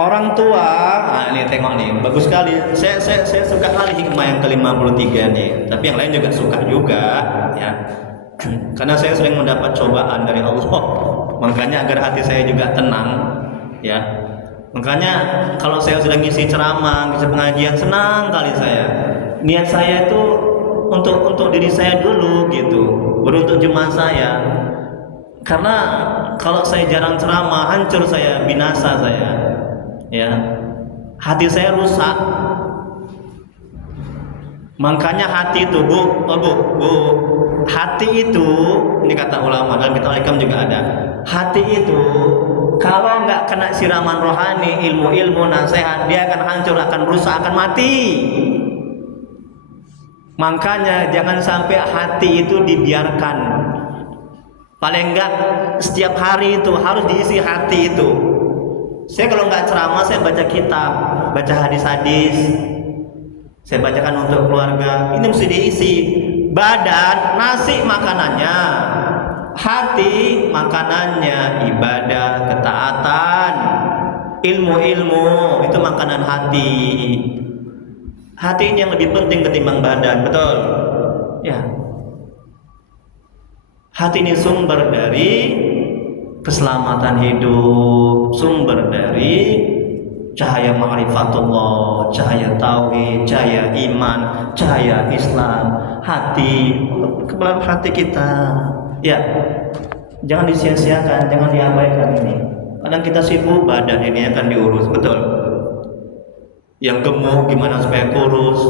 Orang tua, ini tengok nih, bagus sekali. Saya suka kali hikmah yang ke-53 nih. Tapi yang lain juga suka juga, ya. Karena saya sering mendapat cobaan dari Allah. Makanya agar hati saya juga tenang, ya. Makanya kalau saya sudah ngisi ceramah, ngisi pengajian, senang kali saya. Niat saya itu untuk diri saya dulu gitu, baru untuk jemaah saya. Karena kalau saya jarang ceramah, hancur saya, binasa saya. Ya, hati saya rusak. Makanya hati itu bu, hati itu ini kata ulama dalam kitab Al-Hikam juga ada. hati itu kalau nggak kena siraman rohani, ilmu-ilmu, nasihat, dia akan hancur, akan rusak, akan mati. Makanya jangan sampai hati itu dibiarkan. Paling enggak setiap hari itu harus diisi hati itu. Saya kalau nggak ceramah, saya baca kitab, baca hadis-hadis, saya bacakan untuk keluarga. Ini mesti diisi. Badan, nasi makanannya, hati makanannya, ibadah, ketaatan, ilmu-ilmu, itu makanan hati. Hati ini yang lebih penting ketimbang badan, betul? Ya. Hati ini sumber dari keselamatan hidup, sumber dari cahaya ma'rifatullah, cahaya tauhid, cahaya iman, cahaya Islam. Hati, kebelah hati kita. Ya, jangan disia-siakan, jangan diabaikan ini. Kadang kita sibuk, badan ini akan diurus, betul? Yang gemuk gimana supaya kurus,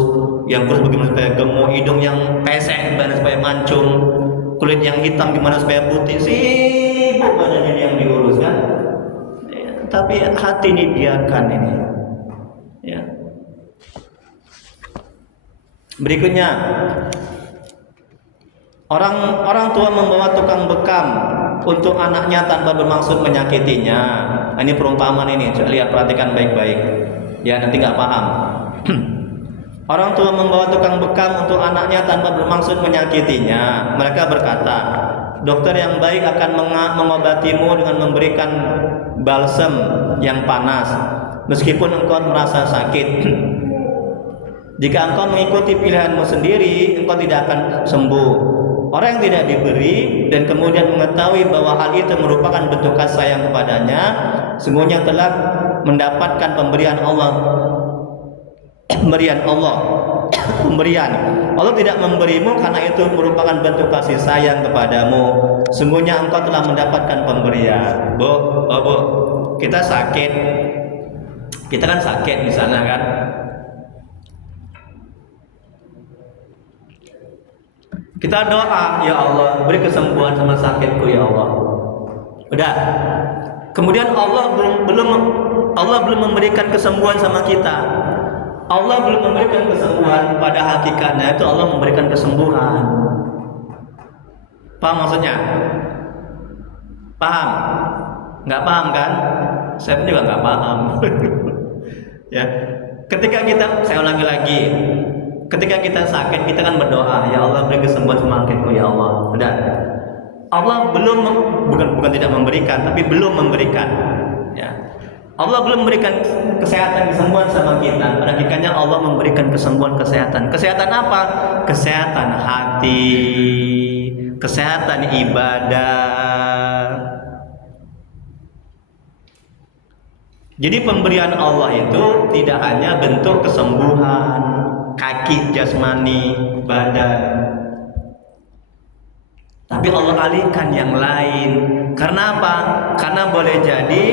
yang kurus bagaimana supaya gemuk, hidung yang pesek gimana supaya mancung, kulit yang hitam gimana supaya putih. Sibuk badan ini yang diurus kan? Ya, tapi hati ini biarkan ini. Ya. Berikutnya, orang tua membawa tukang bekam untuk anaknya tanpa bermaksud menyakitinya. Ini perumpamaan ini, coba lihat, perhatikan baik-baik. Ya, nanti nggak paham. Orang tua membawa tukang bekam untuk anaknya tanpa bermaksud menyakitinya. Mereka berkata, dokter yang baik akan mengobatimu dengan memberikan balsem yang panas, meskipun engkau merasa sakit. Jika engkau mengikuti pilihanmu sendiri, engkau tidak akan sembuh. Orang yang tidak diberi dan kemudian mengetahui bahwa hal itu merupakan bentuk kasih sayang kepadanya, sungguhnya telah mendapatkan pemberian Allah. Pemberian Allah tidak memberimu karena itu merupakan bentuk kasih sayang kepadamu. Sungguhnya engkau telah mendapatkan pemberian. Bu, kita sakit, kita kan sakit di sana kan. Kita doa, ya Allah, beri kesembuhan sama sakitku ya Allah. Udah. Kemudian Allah belum memberikan kesembuhan sama kita. Allah belum memberikan kesembuhan, pada hakikatnya itu Allah memberikan kesembuhan. Paham maksudnya? Paham? Nggak paham kan? Saya pun juga nggak paham. Ya. Saya ulangi lagi. Ketika kita sakit, kita kan berdoa, ya Allah beri kesembuhan sama sakitku ya Allah. Udah. Allah bukan tidak memberikan, tapi belum memberikan. Ya. Allah belum memberikan kesehatan, kesembuhan sama kita. Pada hakikatnya Allah memberikan kesembuhan, kesehatan. Kesehatan apa? Kesehatan hati, kesehatan ibadah. Jadi pemberian Allah itu tidak hanya bentuk kesembuhan kaki, jasmani, badan, tapi Allah alihkan yang lain. Karena apa? Karena boleh jadi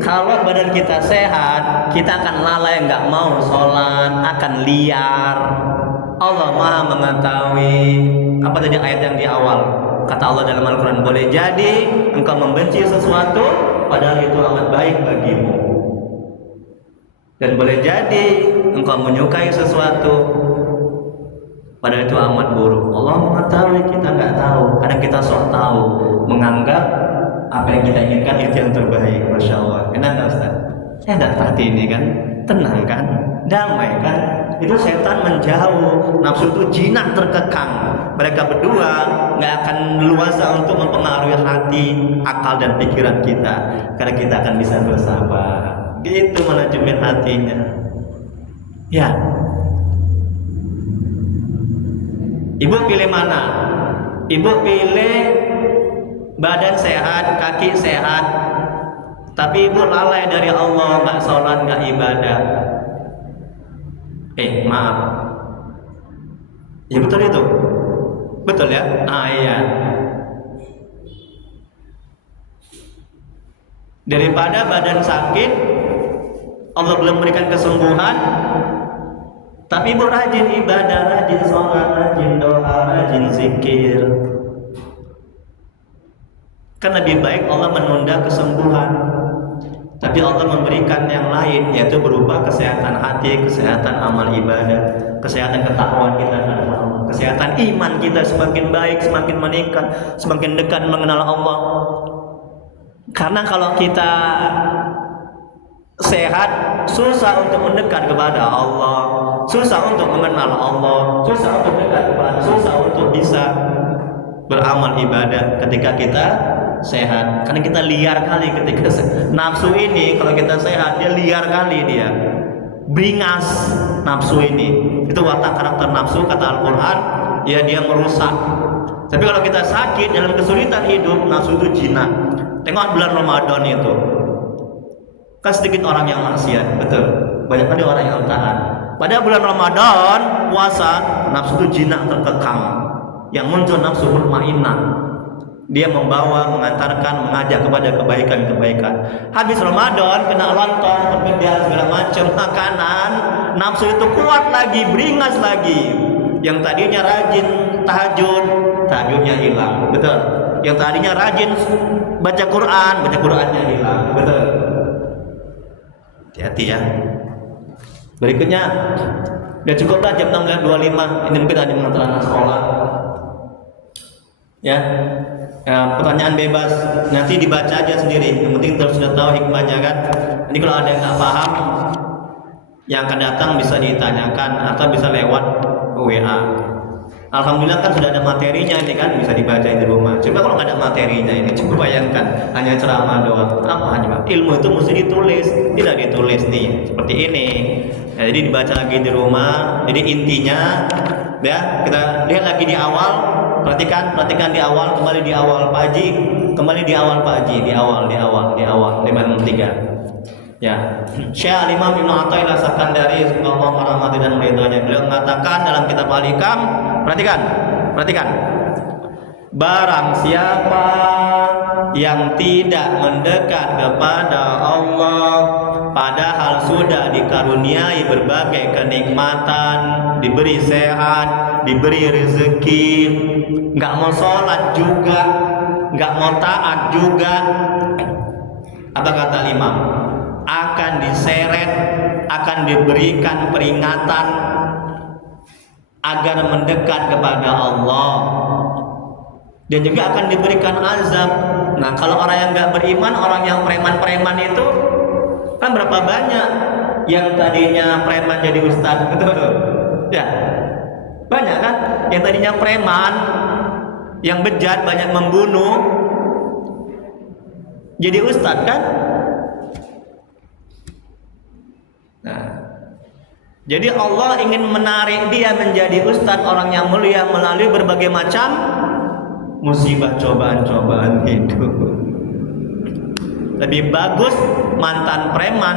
kalau badan kita sehat, kita akan lalai, nggak mau sholat, akan liar. Allah Maha mengetahui. Apa tadi ayat yang di awal? Kata Allah dalam Al-Quran, boleh jadi engkau membenci sesuatu padahal itu amat baik bagimu. Dan boleh jadi engkau menyukai sesuatu padahal itu amat buruk. Allah mengetahui, kita nggak tahu. Kadang kita sok tahu, menganggap apa yang kita inginkan itu yang terbaik. Masya Allah. Enak nggak Ustaz? Enak hati ini kan? Tenang kan? Damai kan? Itu setan menjauh, nafsu itu jinak terkekang. Mereka berdua nggak akan luasa untuk mempengaruhi hati, akal dan pikiran kita. Karena kita akan bisa bersabar. Gitu manajemen hatinya. Ya. Ibu pilih mana? Ibu pilih badan sehat, kaki sehat, tapi ibu lalai dari Allah, nggak sholat, nggak ibadah. Maaf. Ya betul itu. Betul ya? Iya. Daripada badan sakit, Allah belum memberikan kesembuhan, tapi ibu rajin ibadah, rajin sholat, rajin doa, rajin zikir. Kan lebih baik Allah menunda kesembuhan, tapi Allah memberikan yang lain, yaitu berupa kesehatan hati, kesehatan amal ibadah, kesehatan ketakwaan kita kepada Allah, kesehatan iman kita semakin baik, semakin meningkat, semakin dekat mengenal Allah. Karena kalau kita sehat, susah untuk mendekat kepada Allah, susah untuk mengenal Allah, susah untuk dekat kepada, susah untuk bisa beramal ibadah ketika kita sehat. Karena kita liar kali ketika nafsu ini, kalau kita sehat dia liar kali, dia beringas nafsu ini. Itu watak karakter nafsu kata Al-Quran, ya dia merusak. Tapi kalau kita sakit dalam kesulitan hidup, nafsu itu jinak. Tengok bulan Ramadan itu, kan sedikit orang yang maksiat, betul, banyak kali orang yang taat. Pada bulan Ramadan puasa, nafsu itu jinak terkekang, yang muncul nafsu mutmainnah. Dia membawa, mengantarkan, mengajak kepada kebaikan-kebaikan. Habis Ramadan kena lontong, perkedel, segala macam makanan, nafsu itu kuat lagi, beringas lagi. Yang tadinya rajin tahajud, tahajudnya hilang, betul. Yang tadinya rajin baca Quran, baca Qurannya hilang, betul. Hati-hati ya. Berikutnya, udah cukuplah jam 16.25. Ini mungkin ada mengantar anak sekolah. Ya, pertanyaan bebas, nanti dibaca aja sendiri. Yang penting terus sudah tahu hikmahnya kan. Nanti kalau ada yang nggak paham, yang akan datang bisa ditanyakan atau bisa lewat WA. Alhamdulillah kan sudah ada materinya ini kan, bisa dibaca di rumah. Coba kalau nggak ada materinya ini, coba bayangkan hanya ceramah doang. Apa aja? Ilmu itu mesti ditulis, tidak ditulis nih seperti ini. Ya, jadi dibaca lagi di rumah. Jadi intinya, ya kita lihat lagi di awal. Perhatikan di awal, kembali di awal Pak Haji, kembali di awal Pak Haji, di awal 563. Ya, Syekh Imam Ibnu Athaillah Sakandari Allah merahmati dan meridhoinya, beliau mengatakan dalam kitab Al-Hikam, perhatikan. Barang siapa yang tidak mendekat kepada Allah padahal sudah dikaruniai berbagai kenikmatan, diberi sehat, diberi rezeki, nggak mau sholat juga, nggak mau taat juga, apa kata Imam? Akan diseret, akan diberikan peringatan agar mendekat kepada Allah, dan juga akan diberikan azab. Nah, kalau orang yang nggak beriman, orang yang preman-preman itu kan berapa banyak yang tadinya preman jadi ustadz, betul? Ya, banyak kan? Yang tadinya preman, yang bejat, banyak membunuh, jadi ustadz kan? Nah, jadi Allah ingin menarik dia menjadi ustadz, orang yang mulia melalui berbagai macam musibah, cobaan-cobaan hidup. Lebih bagus mantan preman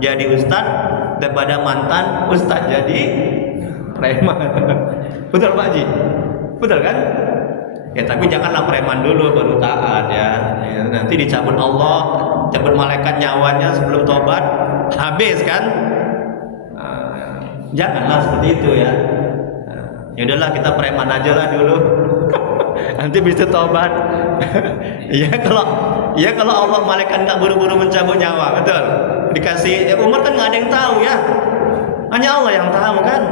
jadi ustadz daripada mantan ustadz jadi preman. Betul Pak Haji? Betul kan? Ya, tapi janganlah preman dulu baru taat ya. Nanti dicabut Allah, cabut malaikat nyawanya sebelum tobat, habis kan? Janganlah seperti itu ya. Ya udahlah, kita preman aja lah dulu. Nanti bisa tobat. Ya kalau Allah malaikat nggak buru-buru mencabut nyawa, betul? Dikasih umur kan nggak ada yang tahu ya. Hanya Allah yang tahu kan.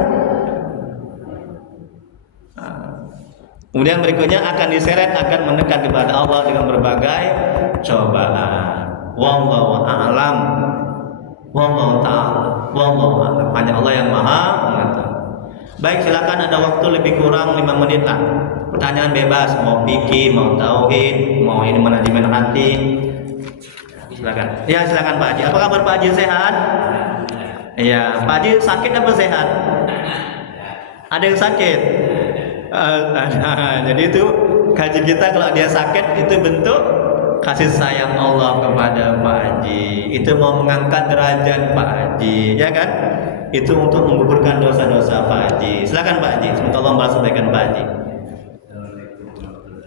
Kemudian berikutnya akan diseret, akan mendekat kepada Allah dengan berbagai cobaan. Wallahu a'lam. Wallahu ta'ala. Wallahu a'lam. Hanya Allah yang Maha mengetahui. Baik, silakan, ada waktu lebih kurang 5 menit lah. Pertanyaan bebas, mau fikih, mau tauhid, mau ini manajemen hati. Silakan. Ya, silakan Pak Haji. Apa kabar Pak Haji, sehat? Iya, Pak Haji sakit apa sehat? Ada yang sakit? Jadi itu kaji kita, kalau dia sakit itu bentuk kasih sayang Allah kepada Pak Haji. Itu mau mengangkat derajat Pak Haji, ya kan? Itu untuk menggugurkan dosa-dosa Pak Haji. Silakan Pak Haji, semoga Allah membalas kebaikan Pak Haji.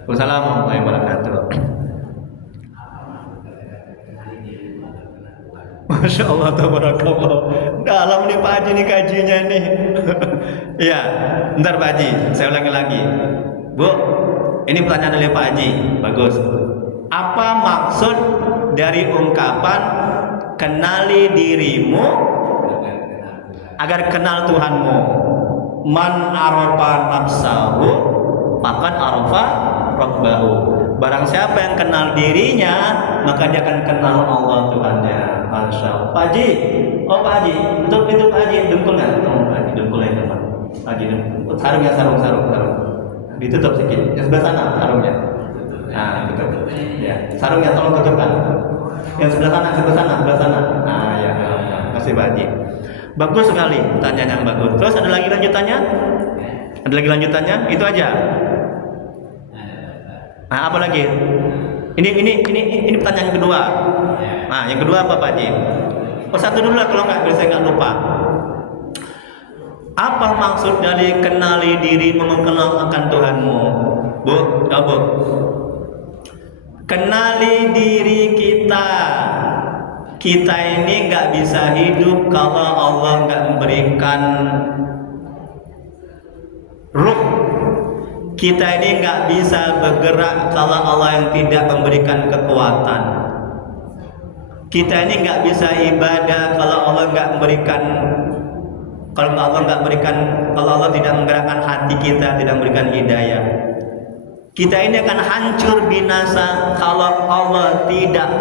Wassalamualaikum warahmatullahi wabarakatuh. Masya Allah, tabarakallah. Dalam nih Pak Haji nih kajinya nih. Iya, bentar Pak Haji, saya ulangi lagi. Bu, ini pertanyaan dari Pak Haji, bagus. Apa maksud dari ungkapan kenali dirimu agar kenal Tuhanmu? Man arafa nafsahu faqad arafa rabbahu. Barang siapa yang kenal dirinya, maka dia akan kenal Allah Tuhannya. Masya Allah. Pak Haji, oh Pak Haji, untuk itu Pak Haji, dengkul nggak? Oh Pak Haji, dengkul aja Pak. Pak Haji, dengkul. Sarung ya, sarung. Ditutup sedikit. Yang sebelah sana sarungnya. Nah, tutup. Ya, sarungnya tolong tutupkan. Yang sebelah sana. Nah, ya. Kasih Pak Haji. Bagus sekali, pertanyaan yang bagus. Terus ada lagi lanjutannya? Itu aja. Nah, apa lagi? Ini pertanyaan kedua. Nah, yang kedua apa Pak Haji? Oh, satu dulu lah kalau nggak, saya nggak lupa. Apa maksud dari kenali diri mengenal akan Tuhanmu? Bu, Bu. Kenali diri kita. Kita ini nggak bisa hidup kalau Allah nggak memberikan ruh. Kita ini nggak bisa bergerak kalau Allah yang tidak memberikan kekuatan. Kita ini nggak bisa ibadah kalau Allah nggak memberikan, kalau Allah tidak menggerakkan hati kita, tidak memberikan hidayah. Kita ini akan hancur binasa kalau Allah tidak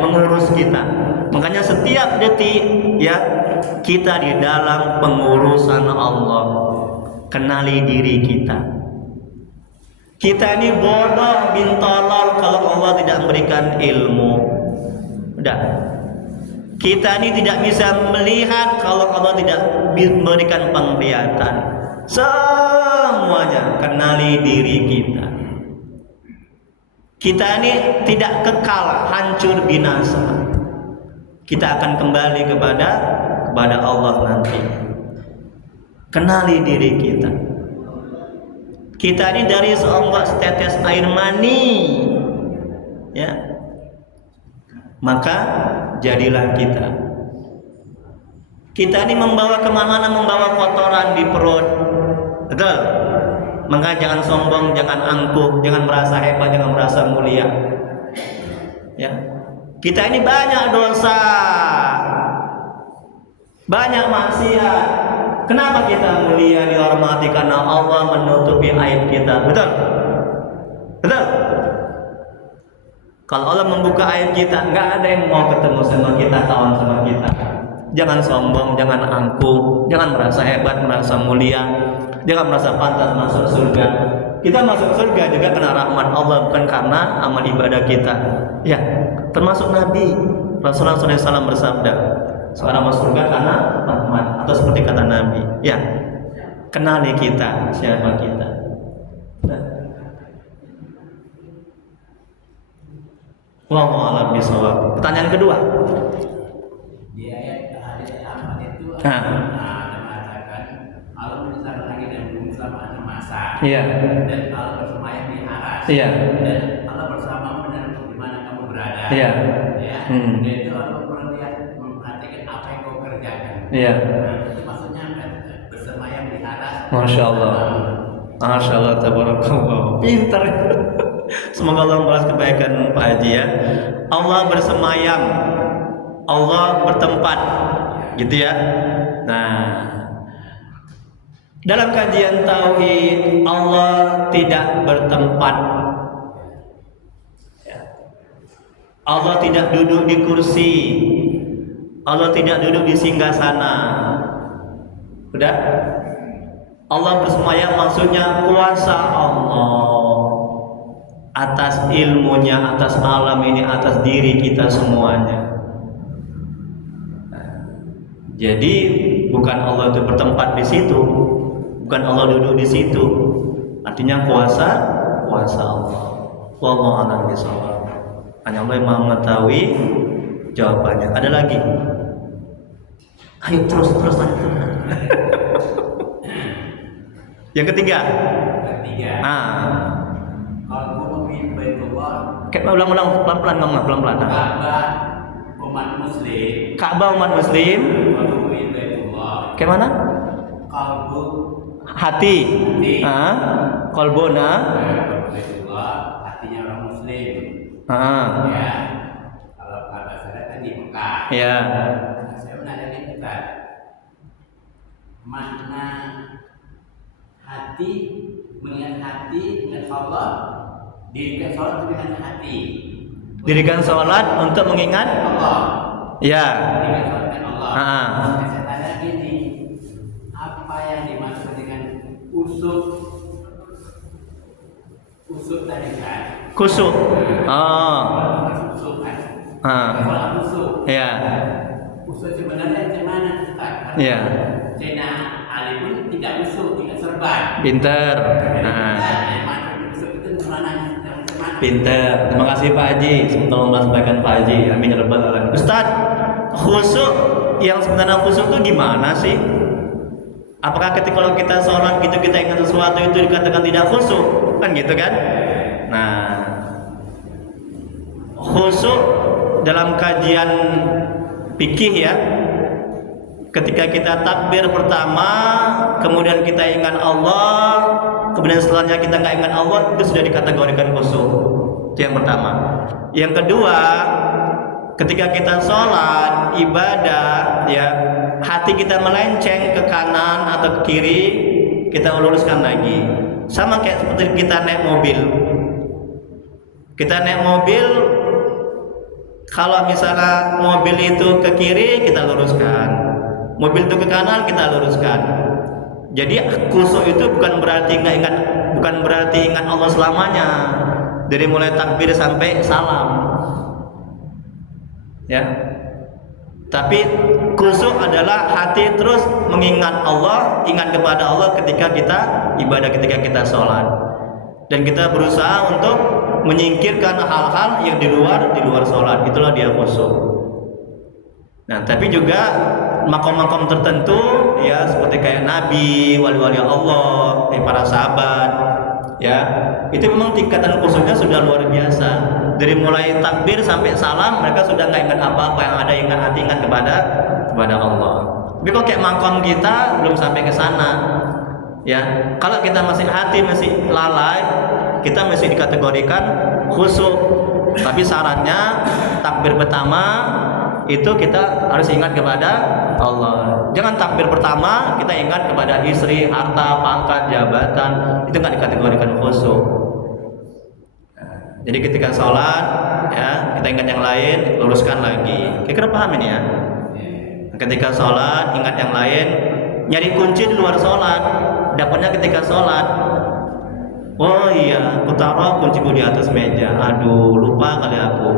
mengurus kita. Makanya setiap detik ya kita di dalam pengurusan Allah. Kenali diri kita. Kita ini bodoh bin tolol kalau Allah tidak memberikan ilmu. Udah. Kita ini tidak bisa melihat kalau Allah tidak memberikan penglihatan. Semuanya kenali diri kita. Kita ini tidak kekal, hancur binasa. Kita akan kembali kepada Allah nanti. Kenali diri kita. Kita ini dari setetes air mani, ya. Maka jadilah kita. Kita ini membawa kemana-mana, membawa kotoran di perut, betul. Maka jangan sombong, jangan angkuh, jangan merasa hebat, jangan merasa mulia. Ya. Kita ini banyak dosa, banyak maksiat. Kenapa kita mulia dihormati? Karena Allah menutupi aib kita. Betul? Betul? Kalau Allah membuka aib kita, nggak ada yang mau ketemu sama kita, kawan sama kita. Jangan sombong, jangan angkuh, jangan merasa hebat, merasa mulia, jangan merasa pantas masuk surga. Kita masuk surga juga karena rahmat Allah, bukan karena amal ibadah kita. Ya, termasuk Nabi Rasulullah SAW bersabda, seorang masuk surga karena rahmat, atau seperti kata Nabi. Ya, kenali kita, siapa kita. Wallahu a'lam bishawab. Pertanyaan kedua. Di ayat hadis Ahmad itu mengatakan Allah menyesal lagi dan belum sama masa. Iya. Dan Allah bersemayam di aras. Iya. Dan Allah bersamamu dan di mana kamu berada. Iya. Ya. Dan itu Allah memperhatikan apa yang kau kerjakan. Iya. Nah, itu maksudnya bersemayam di aras. Masya Allah. Masya Allah, tabarakallah. Pintar. Semoga Allah membalas kebaikan Pak Haji ya. Allah bersemayam, Allah bertempat, gitu ya. Nah, dalam kajian tauhid Allah tidak bertempat. Allah tidak duduk di kursi, Allah tidak duduk di singgasana. Udah? Allah bersemayam maksudnya kuasa Allah atas ilmunya, atas alam ini, atas diri kita semuanya. Jadi bukan Allah itu bertempat di situ, bukan Allah duduk di situ. Artinya kuasa Allah. Wallahu a'lam bishawab. Hanya Allah yang Maha mengetahui jawabannya. Ada lagi? Ayo terus lanjut. Yang ketiga. Kalau mau Baitullah, Ulang pelan-pelan ngomong pelan-pelan. Ka'bah umat muslim. Kalau Baitullah. Kayak mana? Kalbu. Hati. Kolbona. Baitullah, hatinya orang muslim. Muslim. Ah, Ya, kalau kata saya kan di Mekah. ya. Nah, saya menanya nih Ustaz, makna hati, mengingat Allah, dirikan sholat dengan hati. Dirikan sholat untuk mengingat. Allah. Ya. Dirikan sholat dengan Allah. Ah. Nah, saya tanya gini, apa yang dimaksud dengan usuk tadi kan? Kusuk. Oh. Usuk kan? Ah. Usuk. Ya. Usuk sebenarnya macam mana Ustaz? Ya. Sayyidina Ali pun tidak usuk, tidak serban. Pinter. Nah. Usuk itu gimana? Pinter. Terima kasih Pak Haji. Semoga Allah sampaikan Pak Haji. Amin ya rabbal alamin. Ustaz, khusuk yang sebenarnya khusuk itu gimana sih? Apakah ketika kalau kita sholat gitu kita ingat sesuatu itu dikatakan tidak khusuk? Kan gitu kan? Nah, khusuk dalam kajian fikih ya, ketika kita takbir pertama, kemudian kita ingat Allah, kemudian setelahnya kita nggak ingat Allah, itu sudah dikategorikan khusuk. Itu yang pertama. Yang kedua, ketika kita sholat ibadah ya, hati kita melenceng ke kanan atau ke kiri, kita luruskan lagi. Sama kayak seperti kita naik mobil. Kita naik mobil, kalau misalnya mobil itu ke kiri kita luruskan, mobil itu ke kanan kita luruskan. Jadi khusuk itu bukan berarti ingat Allah selamanya, dari mulai takbir sampai salam. Ya. Tapi khusuk adalah hati terus mengingat Allah, ingat kepada Allah ketika kita ibadah, ketika kita sholat, dan kita berusaha untuk menyingkirkan hal-hal yang di luar sholat. Itulah dia khusuk. Nah, tapi juga makom-makom tertentu ya, seperti kayak Nabi, wali-wali Allah, para sahabat ya, itu memang tingkatan khusuknya sudah luar biasa. Dari mulai takbir sampai salam mereka sudah nggak ingat apa-apa, yang ada ingat hati, ingat kepada Allah. Tapi kok kayak makom kita belum sampai ke sana ya. Kalau kita masih hati masih lalai, kita masih dikategorikan khusuk. Tapi syaratnya takbir pertama itu kita harus ingat kepada Allah. Jangan takbir pertama kita ingat kepada istri, harta, pangkat, jabatan, itu nggak dikategorikan khusuk. Jadi ketika sholat ya, kita ingat yang lain, luruskan lagi. Kira-kira paham ini ya? Ketika sholat ingat yang lain, nyari kunci di luar sholat, dapatnya ketika sholat. Oh iya, aku taruh kunciku di atas meja. Aduh, lupa kali aku.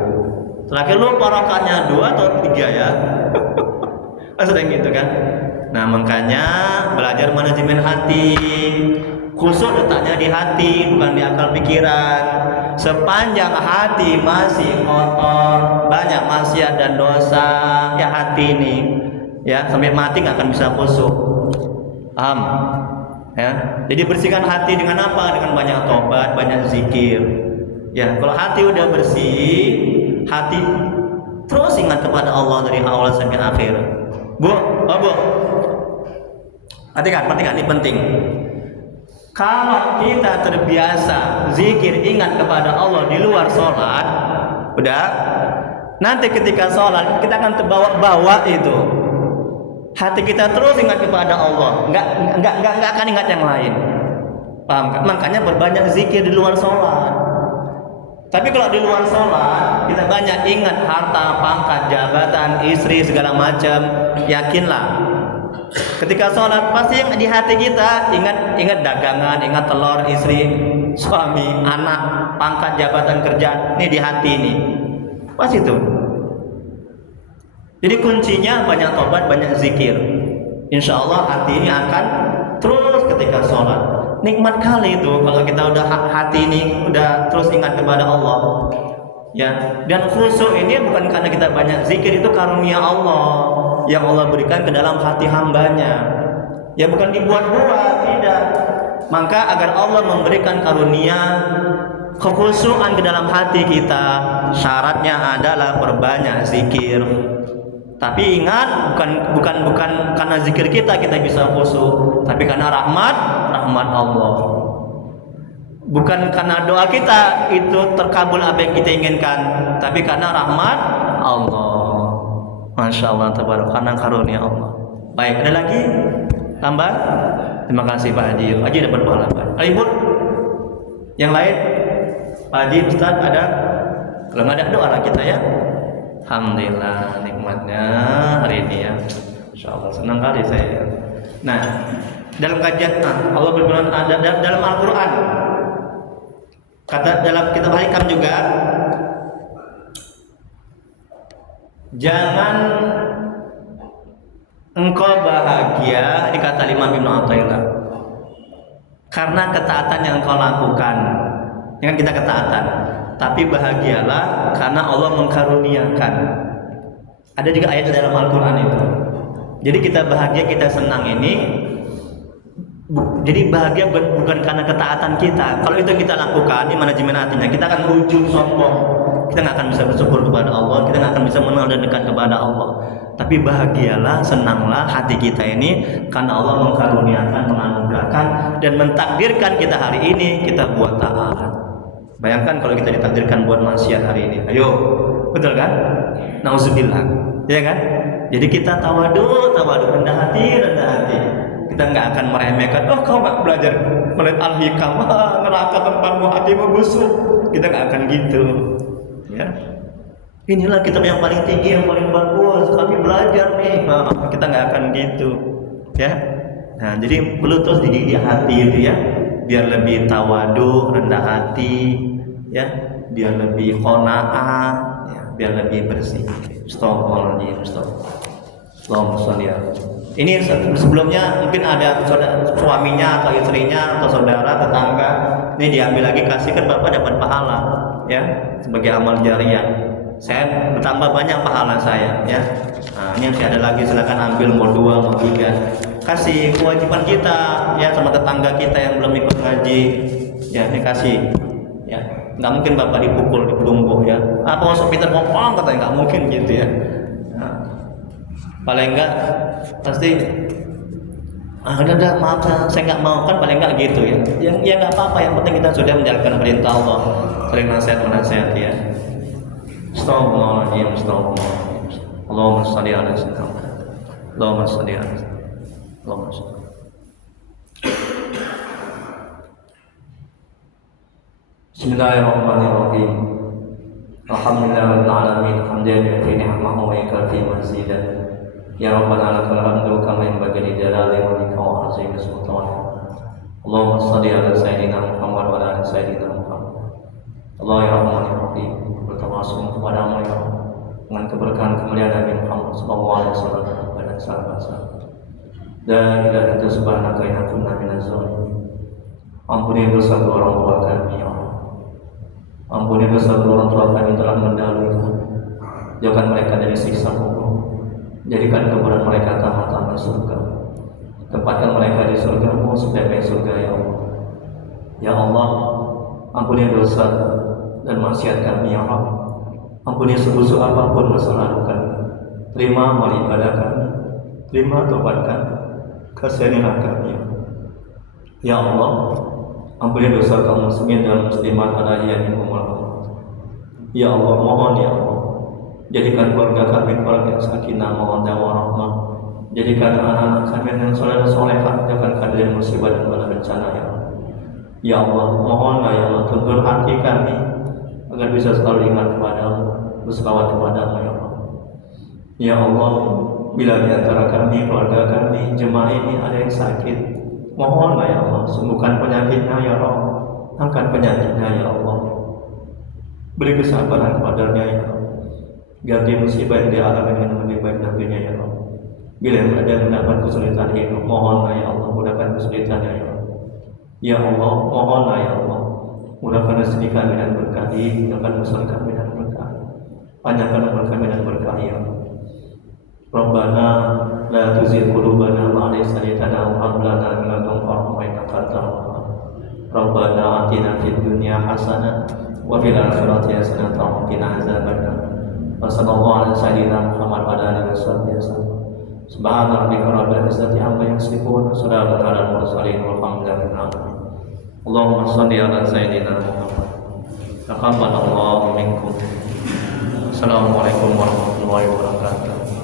Terakhir lupa rakaatnya 2 atau 3 ya. Sering gitu kan? Nah, makanya belajar manajemen hati. Khusuk letaknya di hati, bukan di akal pikiran. Sepanjang hati masih kotor, banyak maksiat dan dosa, ya hati ini ya sampai mati nggak akan bisa khusuk. Paham? Ya. Jadi bersihkan hati dengan apa? Dengan banyak tobat, banyak zikir. Ya, kalau hati udah bersih, hati terus ingat kepada Allah dari awal sampai akhir. Bu, perhatikan ini penting. Kalau kita terbiasa zikir ingat kepada Allah di luar sholat, udah, nanti ketika sholat kita akan terbawa-bawa itu. Hati kita terus ingat kepada Allah, nggak akan ingat yang lain. Paham kan? Makanya berbanyak zikir di luar sholat. Tapi kalau di luar sholat kita banyak ingat harta, pangkat, jabatan, istri, segala macam, yakinlah ketika sholat pasti yang di hati kita ingat dagangan, ingat telur, istri, suami, anak, pangkat, jabatan, kerja. Ini di hati ini pasti itu. Jadi kuncinya banyak tobat, banyak zikir. Insya Allah hati ini akan terus ketika sholat. Nikmat kali itu kalau kita udah hati ini udah terus ingat kepada Allah. Ya, dan khusuk ini bukan karena kita banyak zikir, itu karunia Allah yang Allah berikan ke dalam hati hambanya. Ya, bukan dibuat-buat, tidak. Maka agar Allah memberikan karunia kekhusyukan ke dalam hati kita, syaratnya adalah perbanyak zikir. Tapi ingat, bukan karena zikir kita bisa khusyuk, tapi karena rahmat Allah. Bukan karena doa kita itu terkabul apa yang kita inginkan, tapi karena rahmat Allah. Masya Allah, tabarak, karena karunia Allah. Baik, ada lagi? Tambah? Terima kasih Pak Haji. Haji dapat pahala Pak. Ibu? Yang lain? Pak Haji, Ustaz ada? Kalau nggak ada doa lah kita ya. Alhamdulillah nikmatnya hari ini ya. Insya Allah senang kali saya. Nah, dalam kajian Allah berfirman dalam Al-Quran, kata dalam kitab Al-Hikam juga, jangan engkau bahagia, ini kata Imam Ibnu Athaillah, karena ketaatan yang engkau lakukan. Ini kan kita ketaatan, tapi bahagialah karena Allah mengkaruniakan. Ada juga ayat dalam Al-Quran itu. Jadi kita bahagia, kita senang ini, jadi bahagia bukan karena ketaatan kita. Kalau itu kita lakukan, ini manajemen hatinya, kita akan ujung sombong. Kita nggak akan bisa bersyukur kepada Allah, kita nggak akan bisa mengenal dan dekat kepada Allah. Tapi bahagialah, senanglah hati kita ini karena Allah mengkaruniakan, menganugerahkan, dan mentakdirkan kita hari ini kita buat taat. Bayangkan kalau kita ditakdirkan buat maksiat hari ini, ayo, betul kan? Nauzubillah, ya kan? Jadi kita tawadu, rendah hati. Kita nggak akan meremehkan. Oh, kau nggak belajar melihat Al-Hikam, neraka tempatmu, hatimu busuk. Kita nggak akan gitu, ya. Inilah kitab yang paling tinggi, yang paling bagus. Kami belajar nih. Kita nggak akan gitu, ya. Nah, jadi perlu terus dididik hati itu ya, biar lebih tawadu, rendah hati, ya, biar lebih qanaah, ya, biar lebih bersih. Astagfirullahaladzim, Allahumma sholli ala. Ini sebelumnya mungkin ada suaminya atau istrinya atau saudara tetangga, ini diambil lagi, kasihkan, bapak dapat pahala, ya, sebagai amal jariah. Saya bertambah banyak pahala saya, ya. Nah, ini masih ada lagi, silakan ambil, mau 2, mau 3. Kasih kewajiban kita, ya, sama tetangga kita yang belum ikut ngaji, ya, ini kasih, ya. Nggak mungkin bapak dipukul, dibelungguh, ya. Apa masuk pinter ngomong, katanya nggak mungkin gitu ya. Nah, paling enggak pasti udah maaf saya nggak mau, kan paling enggak gitu ya. Ya nggak apa-apa, yang penting kita sudah menjalankan perintah Allah, saling nasihat ya. Astagfirullahaladzim. Allahumma sholli ala sayyidina Muhammad. Allahumma sholli ala sayyidina Muhammad. Allahumma sholli. Bismillahirrahmanirrahim. Alhamdulillahirabbil alamin, hamdan yu'ti ni'amahu wa yakfi mazidah. Ya Rabbana lakal hamdu kama yanbaghi li jalali wajhika wa 'azimi sultanik. Allahumma shalli ala sayyidina Muhammad wa ala ali sayyidina Muhammad. Allah ya Rahman ya Rahim, bertawassul kepadamu ya Allah dengan keberkahan kemuliaan Nabi Muhammad sallallahu alaihi wasallam dan sahabat-sahabat. La ilaha illa subhanaka inna kunna minaz zalimin. Ampuni dosa orang tua kami ya Allah. Ampuni dosa orang tua kami telah mendahului kami. Jauhkan mereka dari siksa kubur. Jadikan kuburan mereka tamat-tamat surga. Tempatkan mereka di surga-Mu sebagai surga ya Allah. Ya Allah, ampuni dosa dan maksiat kami ya Allah. Ampuni sebusuk apapun masa lalu kami. Terima amal ibadah kami. Terima tobat kami. Kasihanilah kami ya Allah. Ampuni dosa kaum muslimin dan muslimat ada yang mengulang. Ya Allah, mohon ya Allah, jadikan keluarga kami keluarga sakinah mawaddah warahmah. Jadikan anak-anak kami yang soleh dan solehah, jangan dari musibah dan bala bencana ya Allah. Ya Allah, mohonlah ya Allah, tuntun hati kami agar bisa selalu ingat kepadamu, berselawat kepadamu ya Allah. Ya Allah, bila di antara kami, keluarga kami, jemaah ini ada yang sakit, mohonlah ya Allah, sembuhkan penyakitnya ya Allah, angkat penyakitnya ya Allah, beri kesabaran kepadanya ya Allah, ganti musibah yang dialami dengan lebih baik nantinya ya Allah. Bila ada mendapat kesulitan hidup, mohonlah ya Allah, mudahkan kesulitannya ya Allah. Ya Allah, mohonlah ya Allah, mudahkan rezeki kami dan berkahi, mudahkan usaha kami dan berkahi, panjangkan umur kami dan berkahi ya Allah. Rabbana la tuzigh qulubana ba'da idh hadaytana wa hab lana min ladunka rahmatan innaka antal wahhab. Rabbana atina fid dunya hasanah wa fil akhirati hasanah wa qina azabannar. Wa sallallahu ala sayyidina Muhammad wa ala alihi wasallam. Subhana rabbika rabbil izzati amma yasifun, wa salamun alal mursalin walhamdulillahi rabbil alamin. Allahumma salli ala Sayyidina Muhammad. Taqabbalallahu minkum. Assalamualaikum warahmatullahi wabarakatuh.